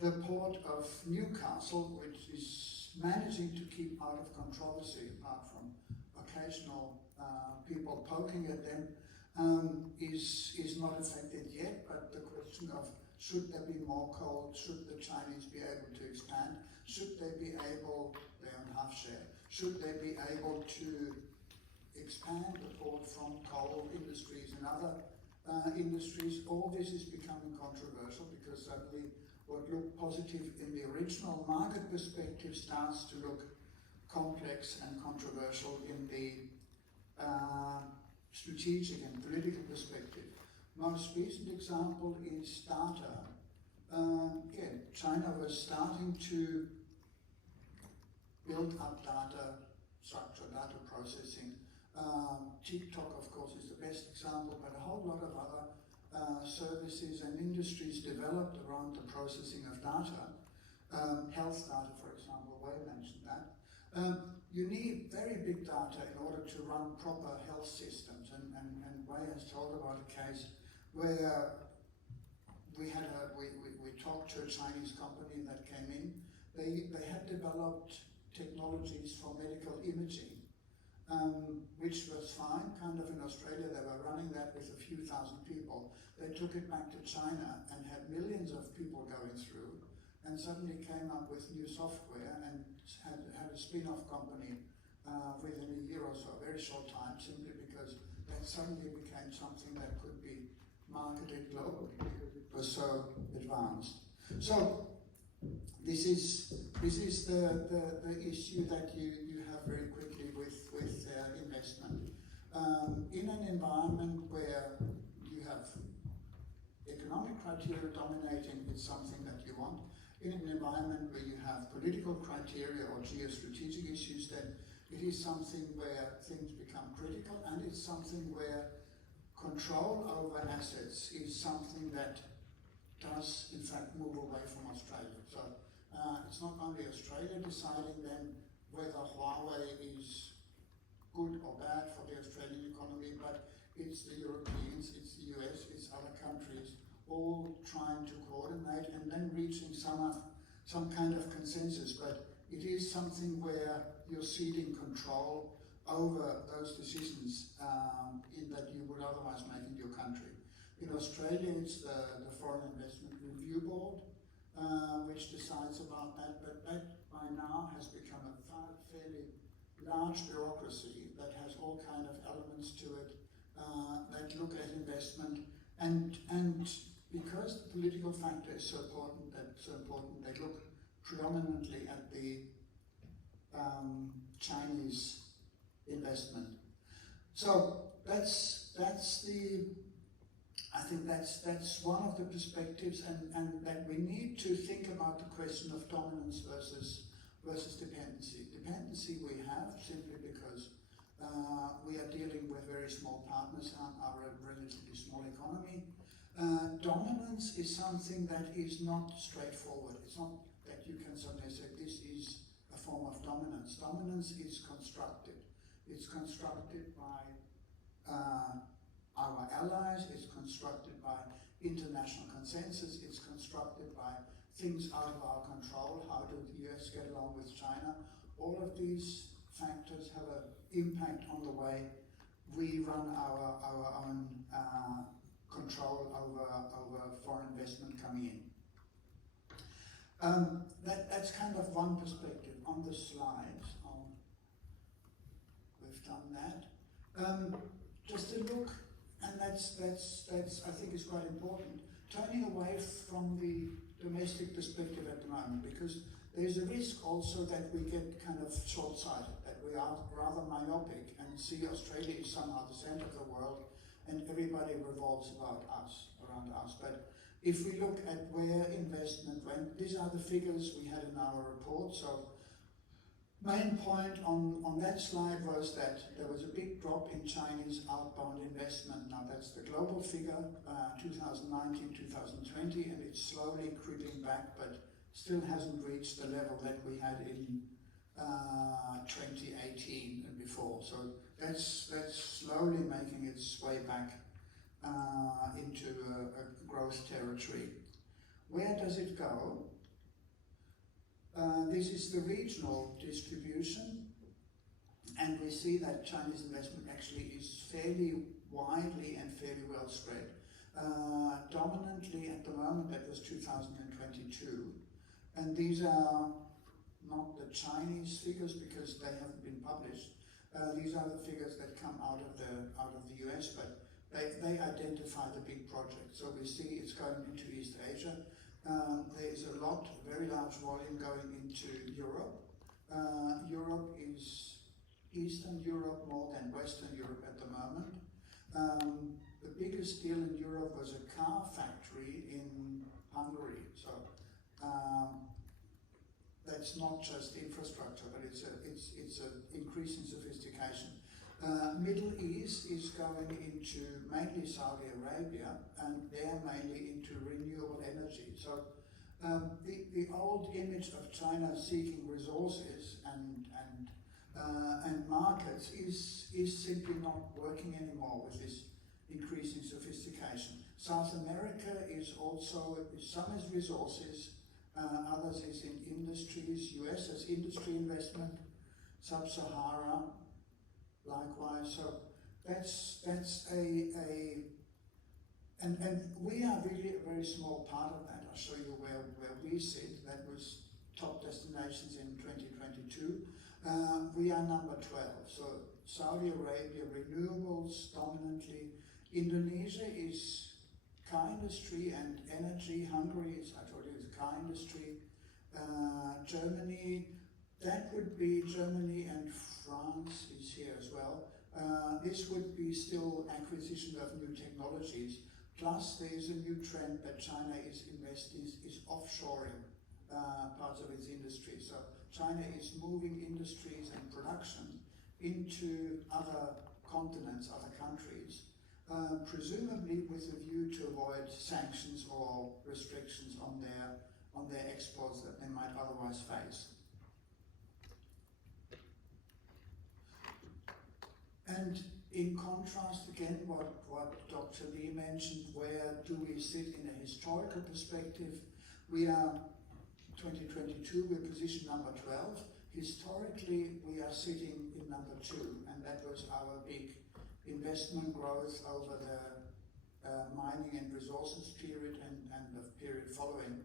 The Port of Newcastle, which is managing to keep out of controversy, apart from occasional people poking at them, is not affected yet, but the question of should there be more coal, should the Chinese be able to expand, should they be able, they own half share, should they be able to expand the port from coal industries and other industries, all this is becoming controversial because suddenly what looked positive in the original market perspective starts to look complex and controversial in the strategic and political perspective. Most recent example is data. Again, China was starting to build up data structure, data processing. TikTok, of course, is the best example, but a whole lot of other services and industries developed around the processing of data. Health data, for example, Wei mentioned that. You need very big data in order to run proper health systems, and Wei has told about a case where we talked to a Chinese company that came in. They had developed technologies for medical imaging, which was fine, kind of in Australia. They were running that with a few thousand people. They took it back to China and had millions of people going through, and suddenly came up with new software and had a spin-off company within a year or so, a very short time, simply because that suddenly became something that could be marketed globally because it was so advanced. So this is the issue that you have very quickly with investment. In an environment where you have economic criteria dominating, it's something that you want. In an environment where you have political criteria or geostrategic issues, then it is something where things become critical, and it's something where control over assets is something that does in fact move away from Australia. So it's not only Australia deciding then whether Huawei is good or bad for the Australian economy, but it's the Europeans, it's the US, it's other countries all trying to coordinate and then reaching some kind of consensus. But it is something where you're ceding control over those decisions that you would otherwise make in your country. In Australia, it's the Foreign Investment Review Board, which decides about that, but that by now has become a fairly large bureaucracy that has all kind of elements to it that look at investment, and because the political factor is so important, they look predominantly at the Chinese investment. So I think that's one of the perspectives, and that we need to think about the question of dominance versus dependency. Dependency we have simply because we are dealing with very small partners and are a relatively small economy. Dominance is something that is not straightforward. It's not that you can suddenly say this is a form of dominance. Dominance is constructed. It's constructed by our allies, it's constructed by international consensus, it's constructed by things out of our control. How do the US get along with China? All of these factors have an impact on the way we run our own control over foreign investment coming in. That's kind of one perspective. On the slides, we've done that. Just a look, and that's I think is quite important. Turning away from the domestic perspective at the moment, because there's a risk also that we get kind of short-sighted, that we are rather myopic and see Australia as somehow the centre of the world, and everybody revolves around us. But if we look at where investment went, these are the figures we had in our report. So main point on that slide was that there was a big drop in Chinese outbound investment. Now that's the global figure, 2019, 2020, and it's slowly creeping back, but still hasn't reached the level that we had in 2018 and before. So that's slowly making its way back into a growth territory. Where does it go? This is the regional distribution, and we see that Chinese investment actually is fairly widely and fairly well spread. Dominantly at the moment, that was 2022, and these are not the Chinese figures because they haven't been published. These are the figures that come out of the US, but they identify the big projects. So we see it's going into East Asia. There's a very large volume going into Europe. Europe is Eastern Europe more than Western Europe at the moment. The biggest deal in Europe was a car factory in Hungary. So that's not just infrastructure, but it's an increasing sophistication. Middle East is going into mainly Saudi Arabia, and they're mainly into renewable energy. So the old image of China seeking resources and markets is simply not working anymore with this increasing sophistication. South America is also, some is resources, others is in industries. US has industry investment, Sub-Sahara likewise. So that's and we are really a very small part of that. I'll show you where we sit. That was top destinations in 2022. We are number 12. So Saudi Arabia, renewables dominantly. Indonesia is car industry and energy. Hungary is, I told you, is car industry. Germany, that would be Germany, and France is here as well. This would be still acquisition of new technologies. Plus, there is a new trend that China is offshoring parts of its industry. So China is moving industries and production into other continents, other countries, presumably with a view to avoid sanctions or restrictions on their exports that they might otherwise face. And in contrast, again, what Dr. Li mentioned, where do we sit in a historical perspective? We are 2022, we're position number 12. Historically, we are sitting in number 2, and that was our big investment growth over the mining and resources period and the period following.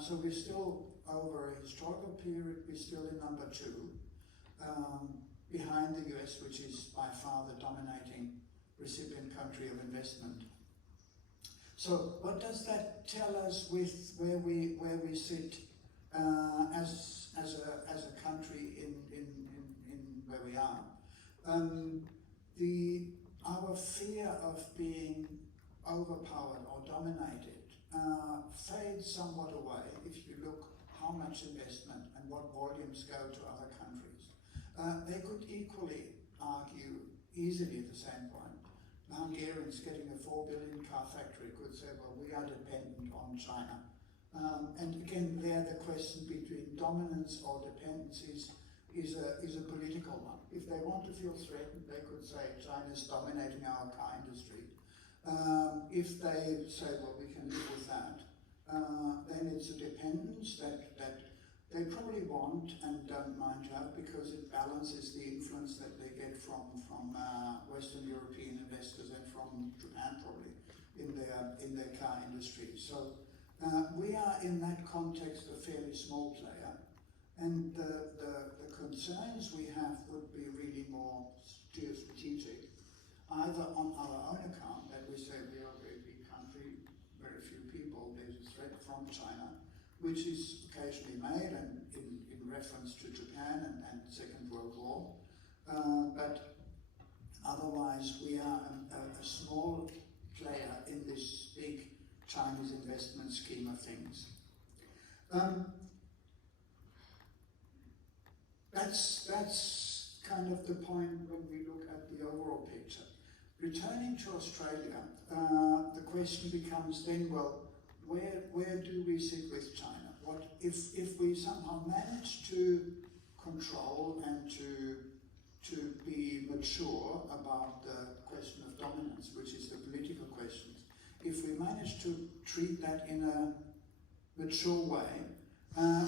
So we're still, over a historical period, we're still in number 2. Behind the US, which is by far the dominating recipient country of investment. So what does that tell us with where we sit as a country in where we are? Our fear of being overpowered or dominated fades somewhat away if you look how much investment and what volumes go to other countries. They could equally argue easily at the same point. The Hungarians getting a 4 billion car factory could say, well, we are dependent on China. And again, there the question between dominance or dependence is a political one. If they want to feel threatened, they could say China's dominating our car industry. If they say, well, we can live with that, then it's a dependence that they probably want and don't mind to have, because it balances the influence that they get from Western European investors and from Japan probably in their car industry. So we are in that context a fairly small player, and the concerns we have would be really more geostrategic, either on our own account, that we say we are a very big country, very few people, there's a threat from China, which is occasionally made and in reference to Japan and Second World War. But otherwise we are a small player in this big Chinese investment scheme of things. That's kind of the point when we look at the overall picture. Returning to Australia, the question becomes then, well, where do we sit with China? What if we somehow manage to control and to be mature about the question of dominance, which is the political questions, if we manage to treat that in a mature way,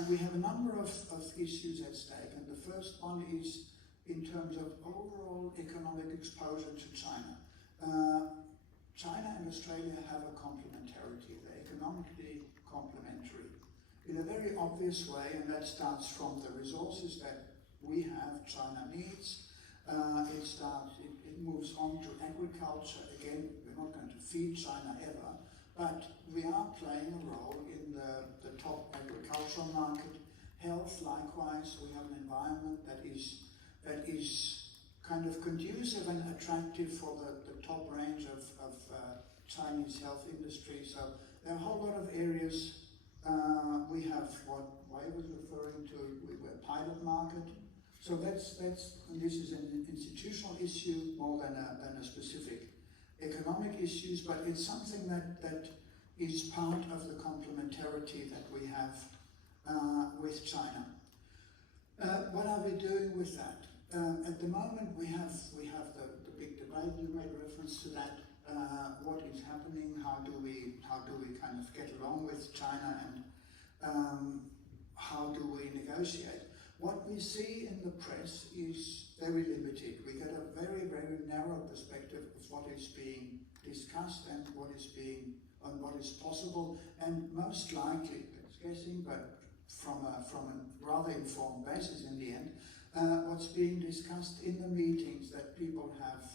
we have a number of issues at stake, and the first one is in terms of overall economic exposure to China. China and Australia have a complementarity. They're economically complementary in a very obvious way, and that starts from the resources that we have, China needs. It moves on to agriculture. Again, we're not going to feed China ever, but we are playing a role in the top agricultural market. Health, likewise, we have an environment that is kind of conducive and attractive for the top range of Chinese health industry. So there are a whole lot of areas. We have what Wei was referring to, a pilot market. So that's and this is an institutional issue more than a specific economic issues, but it's something that is part of the complementarity that we have with China. What are we doing with that? At the moment, we have the big debate. You made reference to that. What is happening? How do we kind of get along with China, and how do we negotiate? What we see in the press is very limited. We get a very, very narrow perspective of what is being discussed and what is possible, and most likely, it's guessing, but from a rather informed basis in the end, what's being discussed in the meetings that people have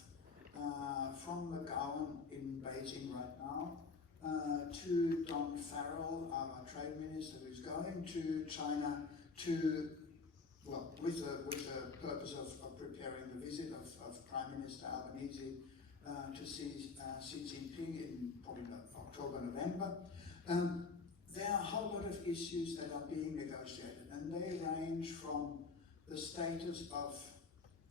from McGowan in Beijing right now to Don Farrell, our trade minister, who's going to China with the purpose of preparing the visit of Prime Minister Albanese to see Xi Jinping in probably October, November. There are a whole lot of issues that are being negotiated, and they range from the status of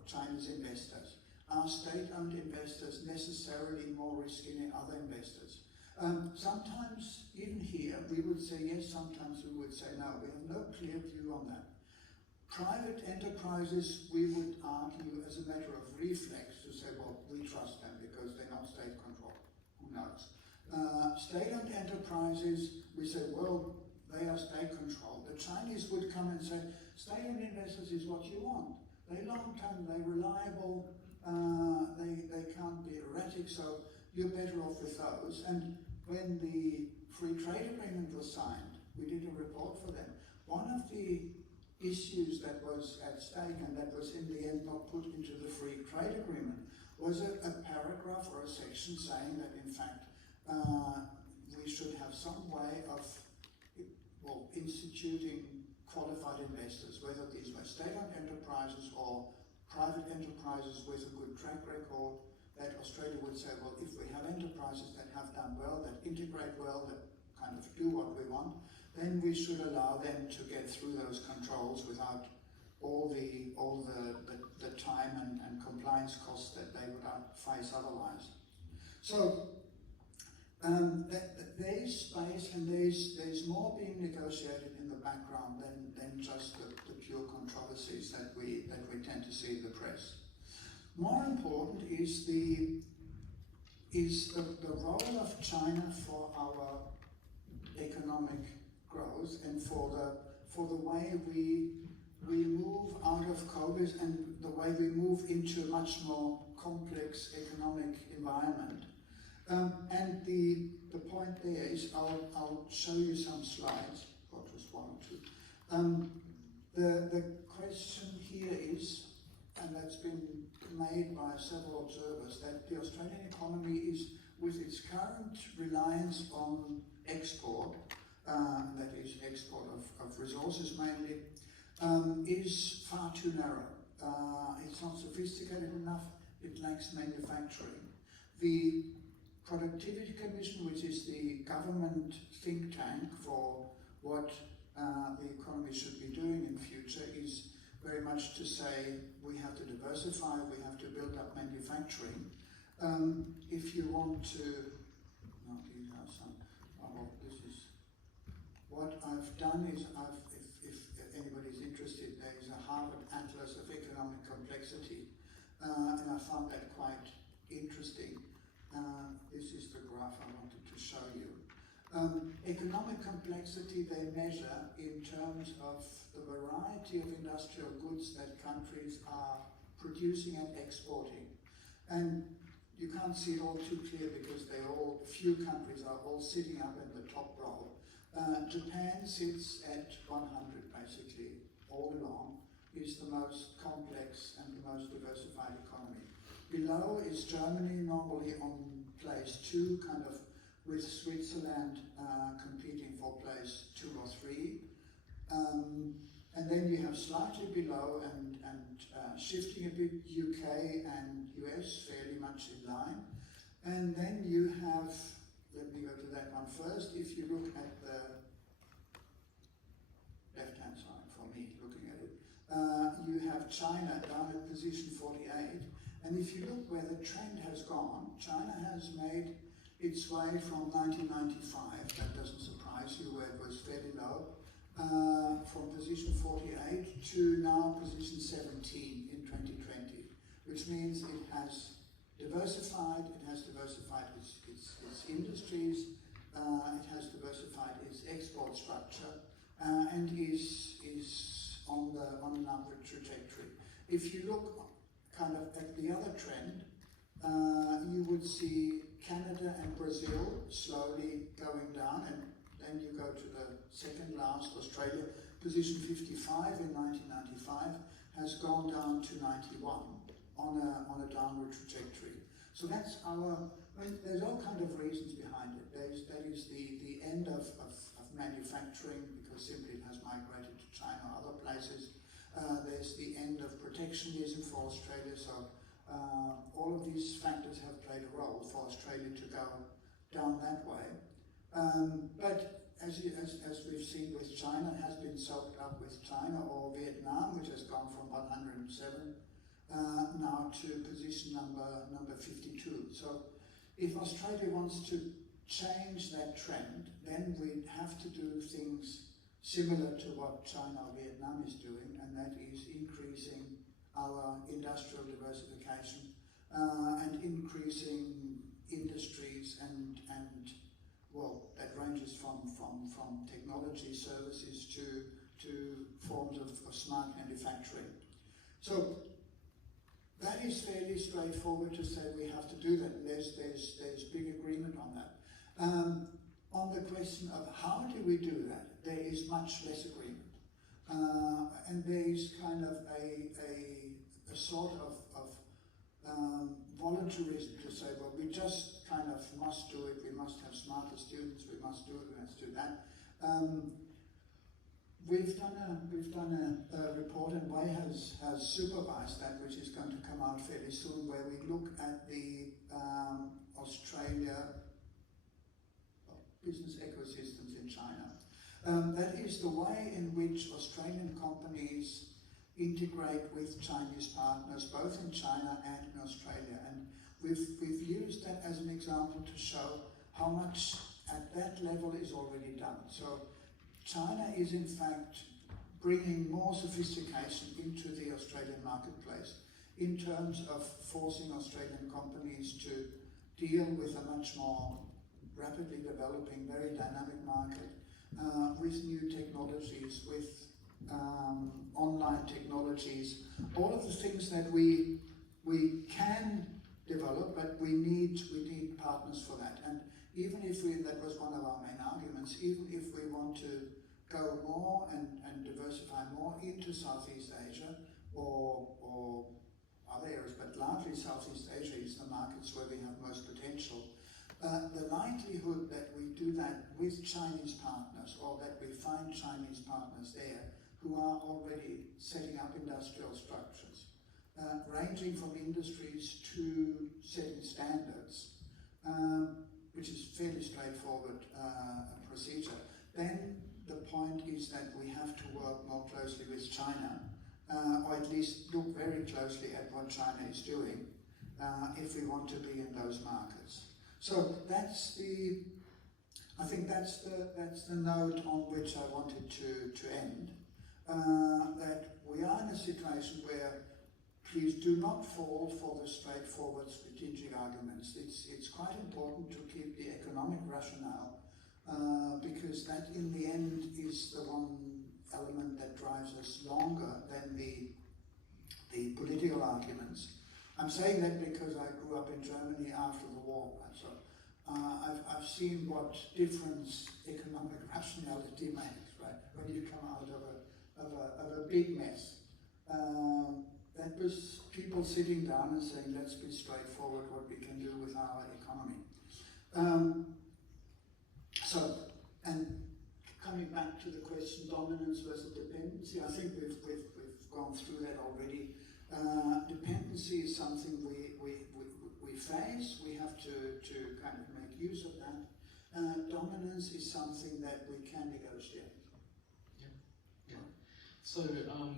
China's investors. Are state-owned investors necessarily more risky than other investors? Sometimes, even here, we would say yes, sometimes we would say no. We have no clear view on that. Private enterprises, we would argue as a matter of reflex to say, well, we trust them because they're not state-controlled. Who knows? State-owned enterprises, we say, well, they are state-controlled. The Chinese would come and say, state-owned investors is what you want. They're long-term, they're reliable, they can't be erratic, so you're better off with those. And when the free trade agreement was signed, we did a report for them. One of the issues that was at stake and that was in the end not put into the free trade agreement was a paragraph or a section saying that in fact we should have some way of instituting qualified investors, whether these were state-owned enterprises or private enterprises with a good track record, that Australia would say, well, if we have enterprises that have done well, that integrate well, that kind of do what we want, then we should allow them to get through those controls without all the time and compliance costs that they would face otherwise. So there's space, and there's more being negotiated in the background than just the pure controversies that we tend to see in the press. More important is the role of China for our economic growth and for the way we move out of COVID and the way we move into a much more complex economic environment. And the point there is, I'll show you some slides, or just one or two. The question here is, and that's been made by several observers, that the Australian economy is, with its current reliance on export, that is export of resources mainly, is far too narrow. It's not sophisticated enough, it lacks manufacturing. The Productivity Commission, which is the government think tank for what the economy should be doing in future, is very much to say we have to diversify, we have to build up manufacturing. If you want to, these are some, this is, what I've done is, if anybody's interested, there is a Harvard Atlas of Economic Complexity, and I found that quite interesting. This is the graph I wanted to show you. Economic complexity they measure in terms of the variety of industrial goods that countries are producing and exporting. And you can't see it all too clear because few countries are all sitting up in the top row. Japan sits at 100 basically, all along, is the most complex and the most diversified economy. Below is Germany, normally on place 2, kind of with Switzerland competing for place 2 or 3. and then you have slightly below and shifting a bit UK and US fairly much in line. And then you have, let me go to that one first, if you look at the left-hand side for me, looking at it, you have China down at position 48, and if you look where the trend has gone, China has made its way from 1995, that doesn't surprise you, where it was fairly low, from position 48 to now position 17 in 2020, which means it has diversified its industries, it has diversified its export structure, and is on an upward trajectory. If you look kind of at the other trend, you would see Canada and Brazil slowly going down, and then you go to the second last, Australia, position 55 in 1995, has gone down to 91 on a downward trajectory. So that's there's all kind of reasons behind it. That is the end of manufacturing, because simply it has migrated to China or other places. There's the end of protectionism for Australia, so all of these factors have played a role for Australia to go down that way. But as we've seen with China, it has been soaked up with China, or Vietnam, which has gone from 107 now to position number 52. So if Australia wants to change that trend, then we'd have to do things similar to what China or Vietnam is doing, and that is increasing our industrial diversification and increasing industries and well, that ranges from technology services to forms of smart manufacturing. So that is fairly straightforward to say we have to do that. There's big agreement on that. On the question of how do we do that, there is much less agreement. And there is kind of a sort of voluntarism to say, well, we just kind of must do it, we must have smarter students, we must do it, we must do that. We've done a report, and Wei has supervised that, which is going to come out fairly soon, where we look at the Australia business ecosystems in China. That is the way in which Australian companies integrate with Chinese partners, both in China and in Australia. And we've used that as an example to show how much at that level is already done. So China is in fact bringing more sophistication into the Australian marketplace in terms of forcing Australian companies to deal with a much more rapidly developing, very dynamic market, with new technologies, with online technologies, all of the things that we can develop, but we need partners for that. And even if that was one of our main arguments, even if we want to go more and diversify more into Southeast Asia or other areas, but largely Southeast Asia is the markets where we have most potential. The likelihood that we do that with Chinese partners, or that we find Chinese partners there who are already setting up industrial structures, ranging from industries to setting standards, which is fairly straightforward procedure, then the point is that we have to work more closely with China, or at least look very closely at what China is doing, if we want to be in those markets. So I think that's the note on which I wanted to end. That we are in a situation where please do not fall for the straightforward strategic arguments. It's quite important to keep the economic rationale, because that in the end is the one element that drives us longer than the political arguments. I'm saying that because I grew up in Germany after the war, so I've seen what difference economic rationality makes, right? When you come out of a big mess. That was people sitting down and saying, let's be straightforward what we can do with our economy. And coming coming back to the question dominance versus dependency, I think we've gone through that already. Dependency is something we face. We have to kind of make use of that. Dominance is something that we can negotiate. So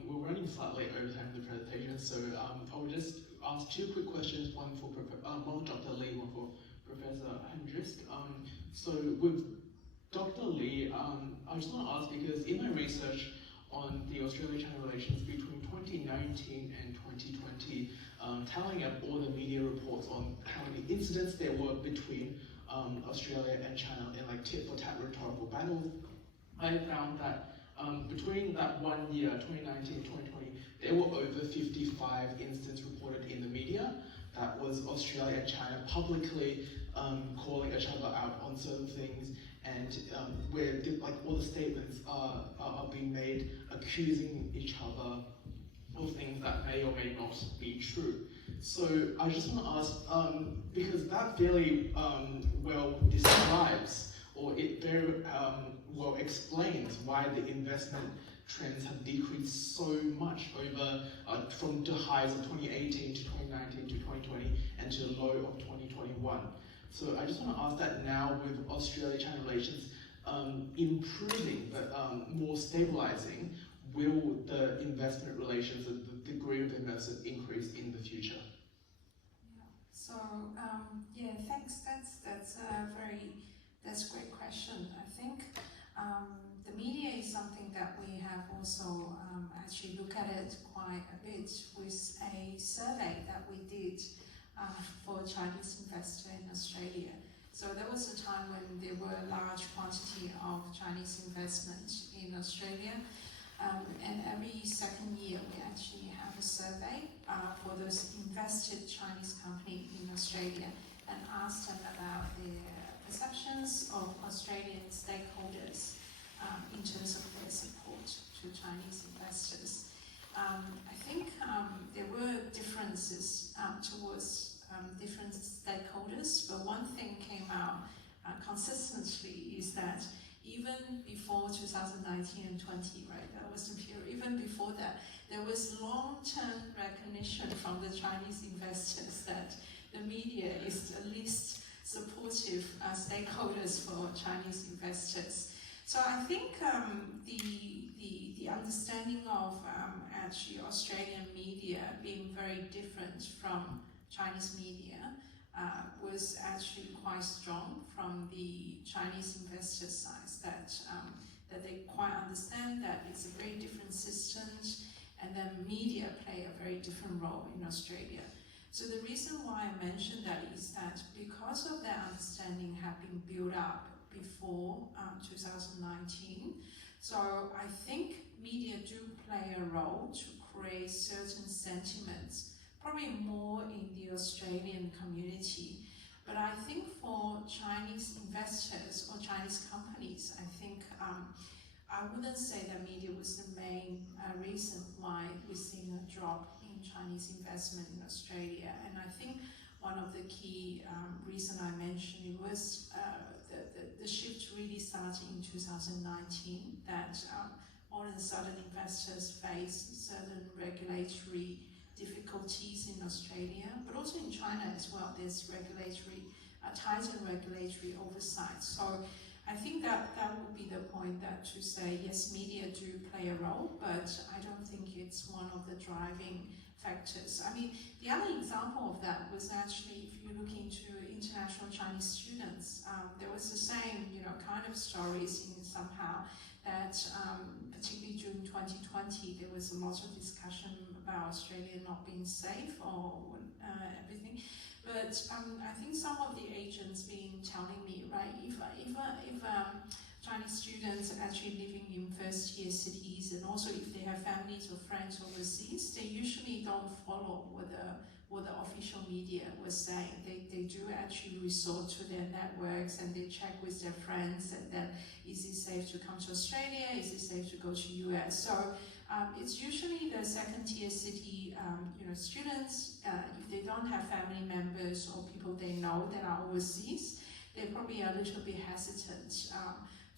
we're running slightly over time in the presentation, so I will just ask two quick questions, one for Dr. Li, one for Professor Hendrischke. So with Dr. Li, I just want to ask, because in my research on the Australia-China relations between 2019 and 2020, tallying up all the media reports on how many incidents there were between Australia and China in like tit-for-tat rhetorical battles, I found that between that 1 year, 2019 and 2020, there were over 55 incidents reported in the media. That was Australia and China publicly calling each other out on certain things, and where like all the statements are being made accusing each other of things that may or may not be true. So I just want to ask, because that very well describes, or it very well explains why the investment trends have decreased so much over from the highs of 2018 to 2019 to 2020 and to the low of 2021. So I just want to ask that now with Australia-China relations improving but more stabilizing, will the investment relations, the degree of investment increase in the future? Yeah. So yeah, thanks. That's a great question. I think the media is something that we have also actually looked at it quite a bit with a survey that we did for Chinese investor in Australia. So there was a time when there were a large quantity of Chinese investment in Australia, and every second year we actually have a survey for those invested Chinese companies in Australia and ask them about their perceptions of Australian stakeholders in terms of their support to Chinese investors. I think there were differences towards different stakeholders, but one thing came out consistently is that even before 2019 and 20, right, that was the period, even before that, there was long-term recognition from the Chinese investors that the media is the least supportive stakeholders for Chinese investors. So I think the understanding of actually Australian media being very different from Chinese media was actually quite strong from the Chinese investor side, that they quite understand that it's a very different system, and then media play a very different role in Australia. So the reason why I mentioned that is that because of that understanding had been built up before 2019, so I think media do play a role to create certain sentiments, probably more in the Australian community. But I think for Chinese investors or Chinese companies, I think I wouldn't say that media was the main reason why we're seeing a drop in Chinese investment in Australia. And I think one of the key reasons I mentioned was the shift really started in 2019, that all of a sudden investors face certain regulatory difficulties in Australia, but also in China as well. There's tightened regulatory oversight. So I think that would be the point, that to say, yes, media do play a role, but I don't think it's one of the driving factors. I mean, the other example of that was actually, if you look into international Chinese students, there was the same, kind of stories in somehow that, particularly during 2020, there was a lot of discussion about Australia not being safe or everything. But I think some of the agents telling me, right, if Chinese students are actually living in first-tier cities, and also if they have families or friends overseas, they usually don't follow what the official media was saying. They do actually resort to their networks, and they check with their friends, and then is it safe to come to Australia? Is it safe to go to US? So it's usually the second-tier city students. If they don't have family members or people they know that are overseas, they probably are a little bit hesitant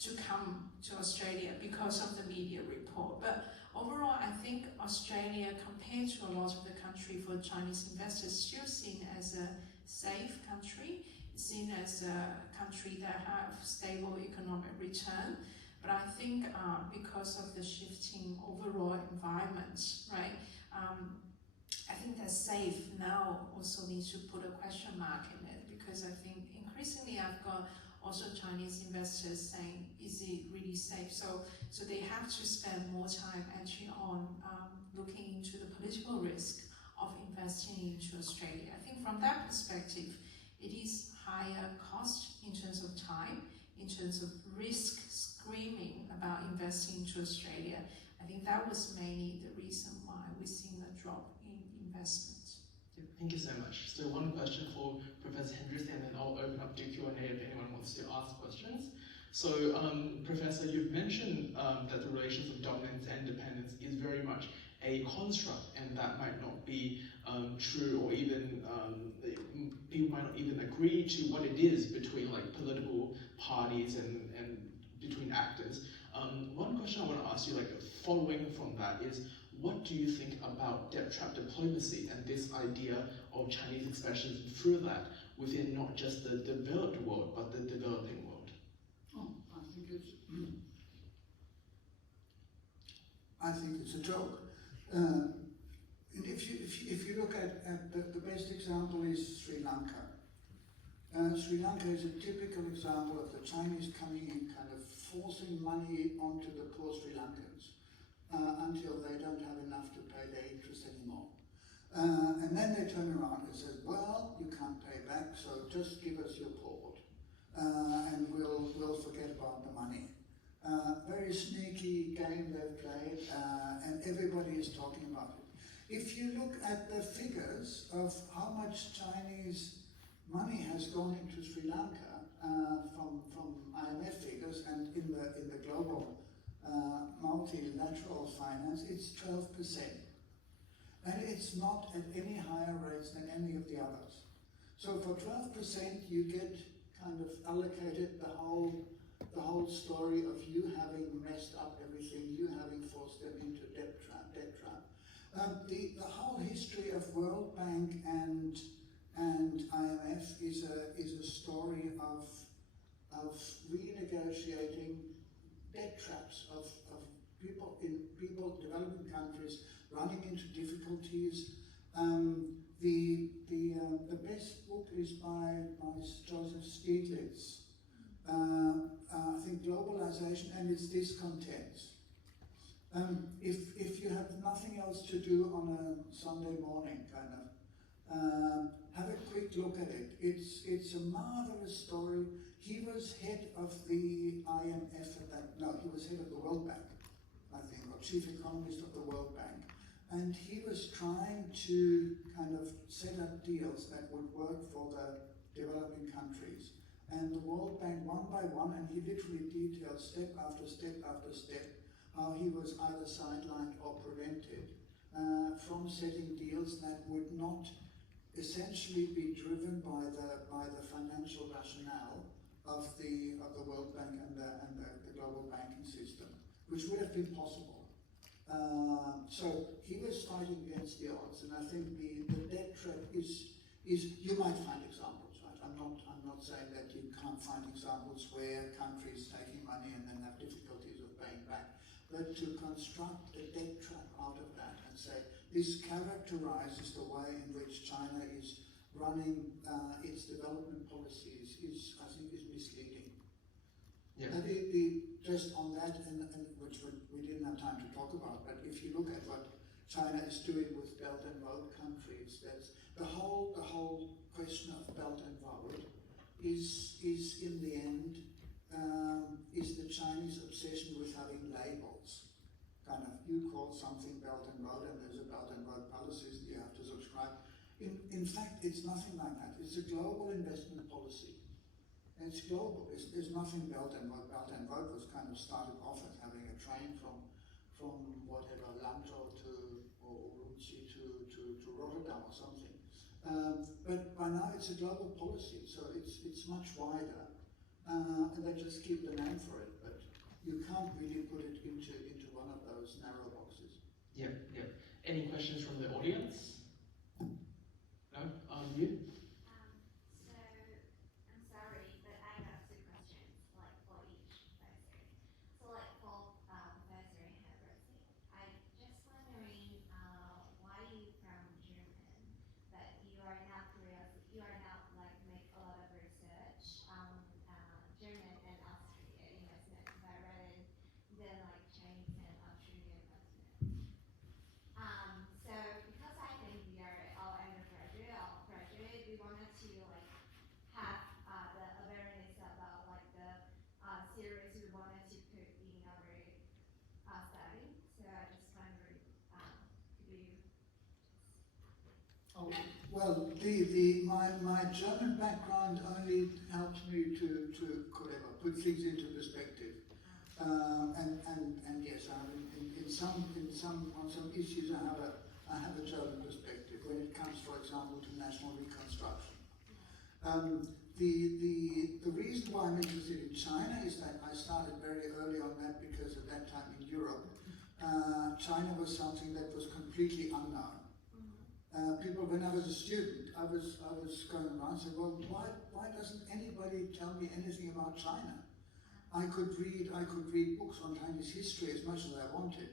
to come to Australia because of the media report. But overall, I think Australia, compared to a lot of the country for Chinese investors, still seen as a safe country, seen as a country that have stable economic return. But I think because of the shifting overall environment, right, I think that safe now also needs to put a question mark in it, because I think increasingly I've got also Chinese investors saying, is it really safe? So they have to spend more time actually on looking into the political risk of investing into Australia. I think from that perspective, it is higher cost in terms of time, in terms of risk screaming about investing into Australia. I think that was mainly the reason why we're seeing a drop in investment. Thank you so much. So one question for Professor Hendrischke, and then I'll open up to Q&A if anyone wants to ask questions. So, Professor, you've mentioned that the relations of dominance and dependence is very much a construct, and that might not be true, or even people might not even agree to what it is between like political parties and between actors. One question I want to ask you, like following from that, is what do you think about debt trap diplomacy and this idea of Chinese expansion through that within not just the developed world, but the developing world? Oh, I think it's a joke. And if you look at the best example is Sri Lanka. Sri Lanka is a typical example of the Chinese coming in, kind of forcing money onto the poor Sri Lankans until they don't have enough to pay their interest anymore. And then they turn around and say, well, you can't pay back, so just give us your port, and we'll forget about the money. Very sneaky game they've played, and everybody is talking about it. If you look at the figures of how much Chinese money has gone into Sri Lanka from IMF figures and in the global multilateral finance, it's 12%. And it's not at any higher rates than any of the others. So for 12%, you get kind of allocated the whole story of you having messed up everything, you having forced them into debt trap. The whole history of World Bank and IMF is a story of renegotiating debt traps of people developing countries running into difficulties. The best book is by Joseph Stiglitz. I think Globalization and Its Discontents. If you have nothing else to do on a Sunday morning, kind of, have a quick look at it. It's a marvelous story. He was head of the IMF he was head of the World Bank, I think, or chief economist of the World Bank. And he was trying to kind of set up deals that would work for the developing countries. And the World Bank, one by one, and he literally detailed step after step after step, how he was either sidelined or prevented from setting deals that would not essentially be driven by the financial rationale of the World Bank and the global banking system, which would have been possible. So he was fighting against the odds, and I think the debt trap is you might find examples, right? I'm not saying that you can't find examples where countries taking money and then have difficulties of paying back, but to construct a debt trap out of that and say this characterizes the way in which China is running its development policies is, I think, is misleading. Yeah. Just on that, and which we didn't have time to talk about, but if you look at what China is doing with Belt and Road countries, that's the whole question of Belt and Road is in the end is the Chinese obsession with having labels. Kind of, you call something Belt and Road, and there's a Belt and Road policies that you have to subscribe. In fact, it's nothing like that. It's a global investment policy. And it's global. There's nothing Belt and Road. Belt and Road was kind of started off as having a train from whatever, Lanzhou or Urumqi to Rotterdam or something. But by now it's a global policy, so it's much wider. And they just keep the name for it. But you can't really put it into one of those narrow boxes. Yeah. Any questions from the audience? No? You? So, I'm sorry, but I got two questions, like for each professor. So, like for Professor Hendrischke, I just wondering why you from German, but you are not curious, you are not like make a lot of research on German and Australia investment, but rather than like Chinese and Australian investment. So because I think we are all undergraduate or graduate, we wanted to like have the awareness about like the series we wanted to put in our study. So I just wondered, could you? Oh, well, my German background only helps me to put things into perspective. And yes, on some issues I have a German perspective when it comes, for example, to national reconstruction. The reason why I'm interested in China is that I started very early on that because at that time in Europe, China was something that was completely unknown. People, when I was a student, I was going around and saying, well, why doesn't anybody tell me anything about China? I could read books on Chinese history as much as I wanted,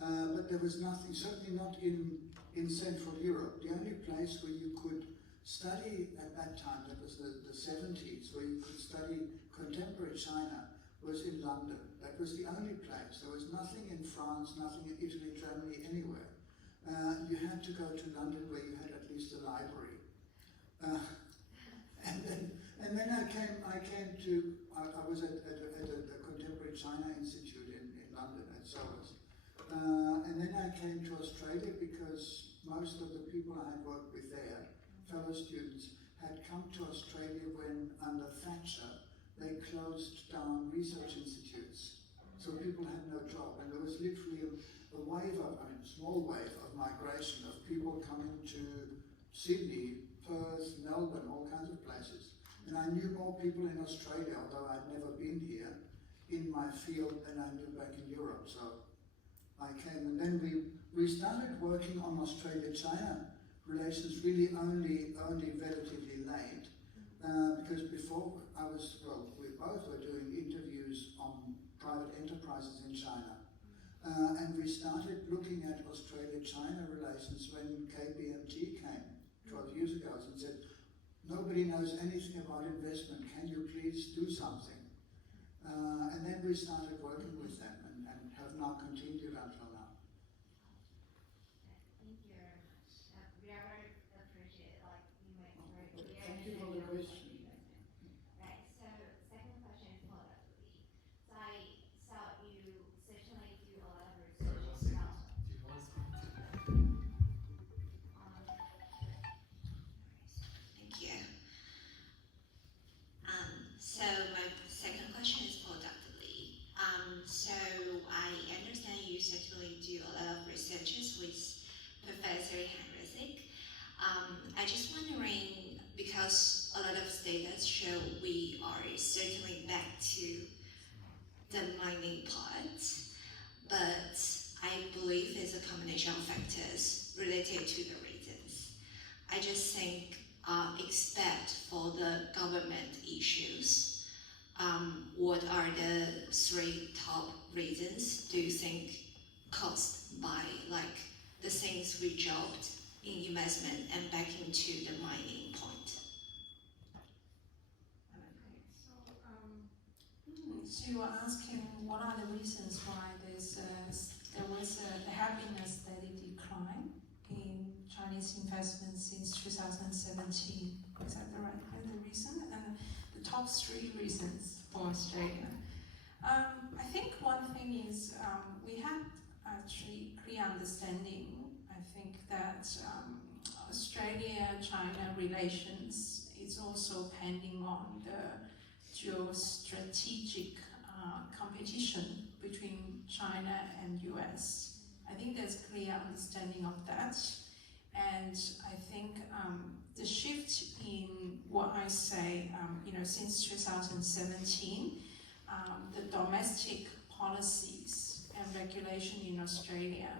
but there was nothing, certainly not in Central Europe. The only place where you could study at that time, that was the 70s, where you could study contemporary China, was in London. That was the only place. There was nothing in France, nothing in Italy, Germany, anywhere. You had to go to London where you had at least a library. And then I was at the Contemporary China Institute in London at SOAS. And then I came to Australia because most of the people I had worked with there, fellow students, had come to Australia when under Thatcher they closed down research institutes. So people had no job, and there was literally a wave of, a small wave of migration of people coming to Sydney, Perth, Melbourne, all kinds of places. And I knew more people in Australia, although I'd never been here, in my field than I knew back in Europe. So I came, and then we started working on Australia-China relations really only relatively late, because before we both were doing interviews on private enterprises in China. And we started looking at Australia-China relations when KPMG came 12 years ago and said, nobody knows anything about investment, can you please do something? And then we started working with them and have now continued until now. Thank you very much. We are very appreciate like you make very clear. Thank you for the question. Right. So second question is for Dr. Li. So I saw you certainly do a lot of research about. Do you want to speak to that? Thank you. So my second question is for Dr. Li. So I understand you certainly do a lot of researches with Professor Hendrischke. I just wondering, because a lot of data show we are certainly back to the mining part, but I believe it's a combination of factors related to the reasons. I just think, except for the government issues, what are the three top reasons do you think caused by like the things we dropped in investment and back into the mining point? So you are asking what are the reasons why there have been a steady decline in Chinese investment since 2017. Is that the reason? And the top three reasons for Australia. I think one thing is we had actually clear understanding. I think that Australia-China relations is also pending on the geostrategic competition between China and US. I think there's clear understanding of that. And I think the shift in what I say, since 2017, the domestic policies and regulation in Australia.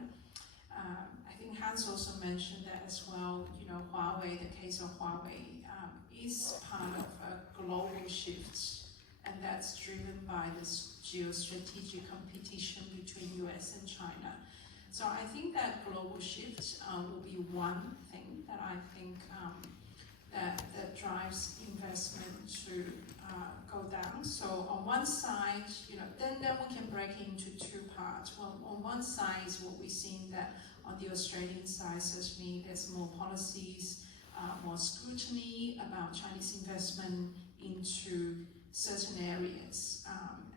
I think Hans also mentioned that as well. You know, Huawei, the case of Huawei, is part of a global shift, and that's driven by this geostrategic competition between US and China. So I think that global shift will be one thing that I think that drives investment to go down. So on one side, you know, then we can break it into two parts. Well, on one side is what we're seeing that on the Australian side, certainly there's more policies, more scrutiny about Chinese investment into certain areas.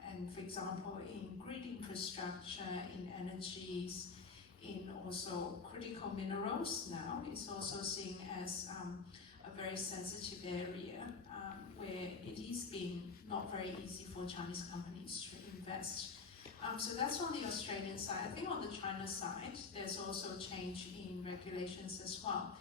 And for example, in grid infrastructure, in energies, in also critical minerals now, it's also seen as a very sensitive area where it is being not very easy for Chinese companies to invest. So that's on the Australian side. I think on the China side, there's also change in regulations as well.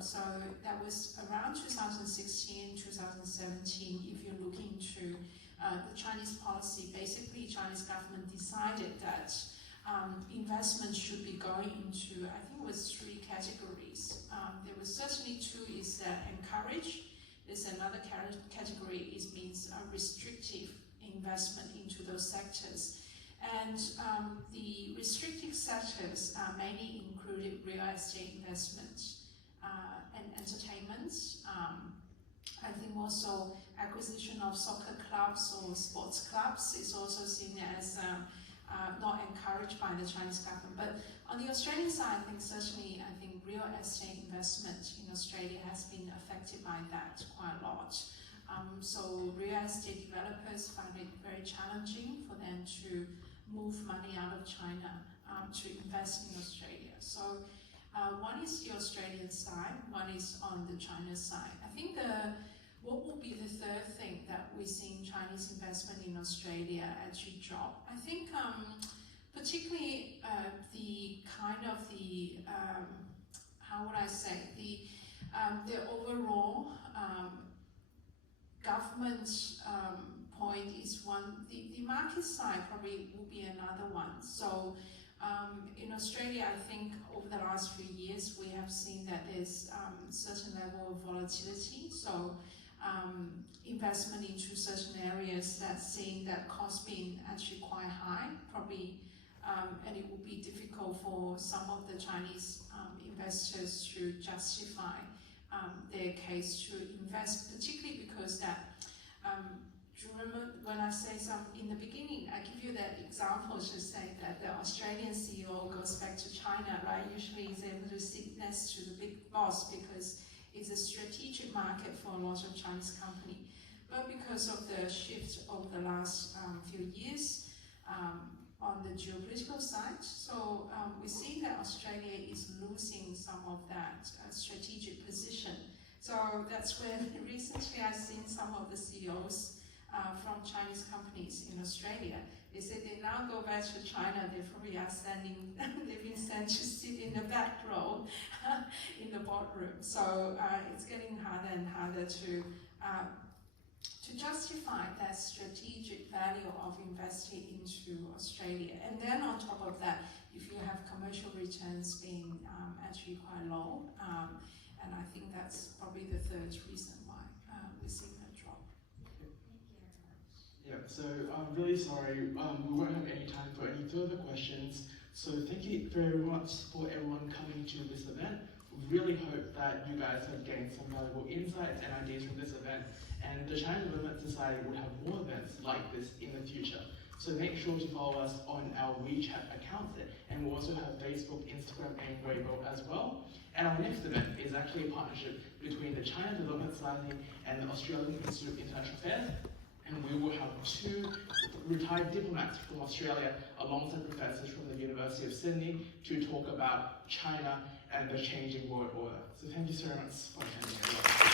So that was around 2016, 2017, if you look into the Chinese policy, basically Chinese government decided that investment should be going into, I think it was 3 categories. There was certainly 2 is encourage. There's another category is means restrictive investment into those sectors. And the restricted sectors mainly included real estate investment and entertainment. I think also acquisition of soccer clubs or sports clubs is also seen as not encouraged by the Chinese government. But on the Australian side, I think real estate investment in Australia has been affected by that quite a lot. So real estate developers find it very challenging for them to move money out of China to invest in Australia. So one is the Australian side, one is on the China side. I think what will be the third thing that we're seeing Chinese investment in Australia actually drop? I think particularly the kind of the, how would I say, the overall government point is one, the market side probably will be another one. So in Australia, I think over the last few years, we have seen that there's certain level of volatility. So investment into certain areas that's seeing that cost being actually quite high, probably, and it will be difficult for some of the Chinese investors to justify their case to invest, particularly because that, do you remember when I say in the beginning, I give you that example to say that the Australian CEO goes back to China, right? Usually he's able to sit next to the big boss because it's a strategic market for a lot of Chinese companies. But because of the shift over the last few years on the geopolitical side, so we see that Australia is losing some of that strategic position. So that's when recently I've seen some of the CEOs from Chinese companies in Australia. They say they now go back to China, they probably are standing, they've been sent to sit in the back row in the boardroom. So it's getting harder and harder to justify that strategic value of investing into Australia. And then on top of that, if you have commercial returns being actually quite low, and I think that's probably the third reason why we're seeing that drop. Yeah, so I'm really sorry, we won't have any time for any further questions. So thank you very much for everyone coming to this event. We really hope that you guys have gained some valuable insights and ideas from this event. And the China Development Society will have more events like this in the future. So make sure to follow us on our WeChat account, and we'll also have Facebook, Instagram, and Weibo as well. And our next event is actually a partnership between the China Development Society and the Australian Institute of International Affairs. And we will have 2 retired diplomats from Australia alongside professors from the University of Sydney to talk about China and the changing world order. So thank you so much for attending.